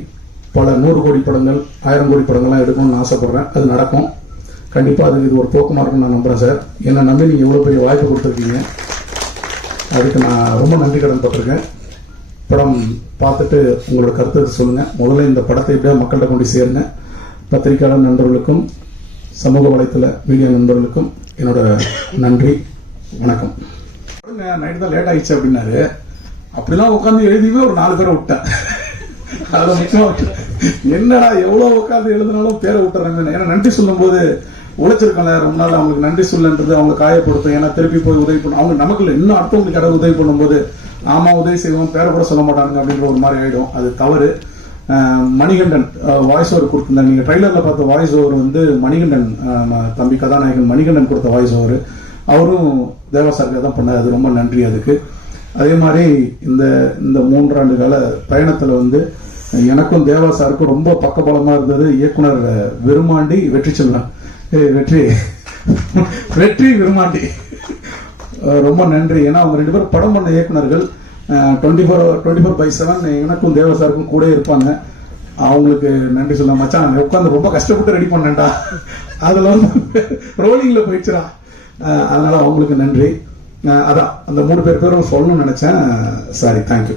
பல 100 கோடி படங்கள், 1000 கோடி படங்கள்லாம் எடுக்கணும்னு ஆசைப்படுறேன். அது நடக்கும் கண்டிப்பா. அதுக்கு இது ஒரு போக்கமா இருக்கும்னு நான் நம்புறேன் சார். என்னை நம்பி நீங்க எவ்வளவு பெரிய வாய்ப்பு கொடுத்துருக்கீங்க, அதுக்கு நான் ரொம்ப நன்றி கடன் பட்டிருக்கேன். படம் பார்த்துட்டு உங்களோட கருத்தை சொல்லுங்க. முதல்ல இந்த படத்தை எப்படியா மக்கள்கிட்ட கொண்டு சேருங்க. பத்திரிகையாளர் நண்பர்களுக்கும் சமூக வலைத்தள மீடியா நண்பர்களுக்கும் என்னோட நன்றி, வணக்கம். நைட்டு தான் லேட் ஆயிடுச்சு அப்படின்னாரு. அப்படிலாம் உட்காந்து எழுதியுமே ஒரு 4 பேரை விட்டேன். அதில் முக்கியமா என்னடா எவ்வளவு உட்காந்து எழுதினாலும் பேரை விட்டுறாங்க. ஏன்னா நன்றி சொல்லும் போது உழைச்சிருக்கல ரொம்ப நாள், அவங்களுக்கு நன்றி சொல்லன்றது அவங்க காயப்படுத்தும். ஏன்னா திருப்பி போய் உதவி பண்ணும். அவங்க நமக்கு இல்லை, இன்னும் அடுத்தவங்களுக்கு யாராவது உதவி பண்ணும்போது ஆமா உதவி செய்வோம், பேரை கூட சொல்ல மாட்டாங்க அப்படின்ற ஒரு மாதிரி ஆயிடும். அது தவறு. மணிகண்டன் வாய்ஸ் ஓவர் கொடுத்திருந்தாங்க. நீங்க ட்ரைலர்ல பார்த்த வாய்ஸ் ஓவர் மணிகண்டன் தம்பி கதாநாயகன் மணிகண்டன் கொடுத்த வாய்ஸ் ஓவர். அவரும் தேவாசாருக்கு தான் பண்ணார். அது ரொம்ப நன்றி அதுக்கு. அதே மாதிரி இந்த 3 ஆண்டு கால பயணத்துல எனக்கும் தேவாசாருக்கும் ரொம்ப பக்கபலமா இருந்தது இயக்குனர் விருமாண்டி வெற்றி செல்வன். வெற்றி விருமாண்டி ரொம்ப நன்றி. ஏன்னா அவங்க 2 பேரும் படம் பண்ண இயக்குனர்கள். 24/7 எனக்கும் தேவசாருக்கும் கூட இருப்பாங்க. அவங்களுக்கு நன்றி சொல்ல. மச்சான் உட்காந்து ரொம்ப கஷ்டப்பட்டு ரெடி பண்ணேன்டா, அதுல ரோலிங்ல போயிடுச்சுடா. அதனால அவங்களுக்கு நன்றி. அதான் அந்த 3 பேரும் சொல்லணும்னு நினைச்சேன். Sorry, thank you.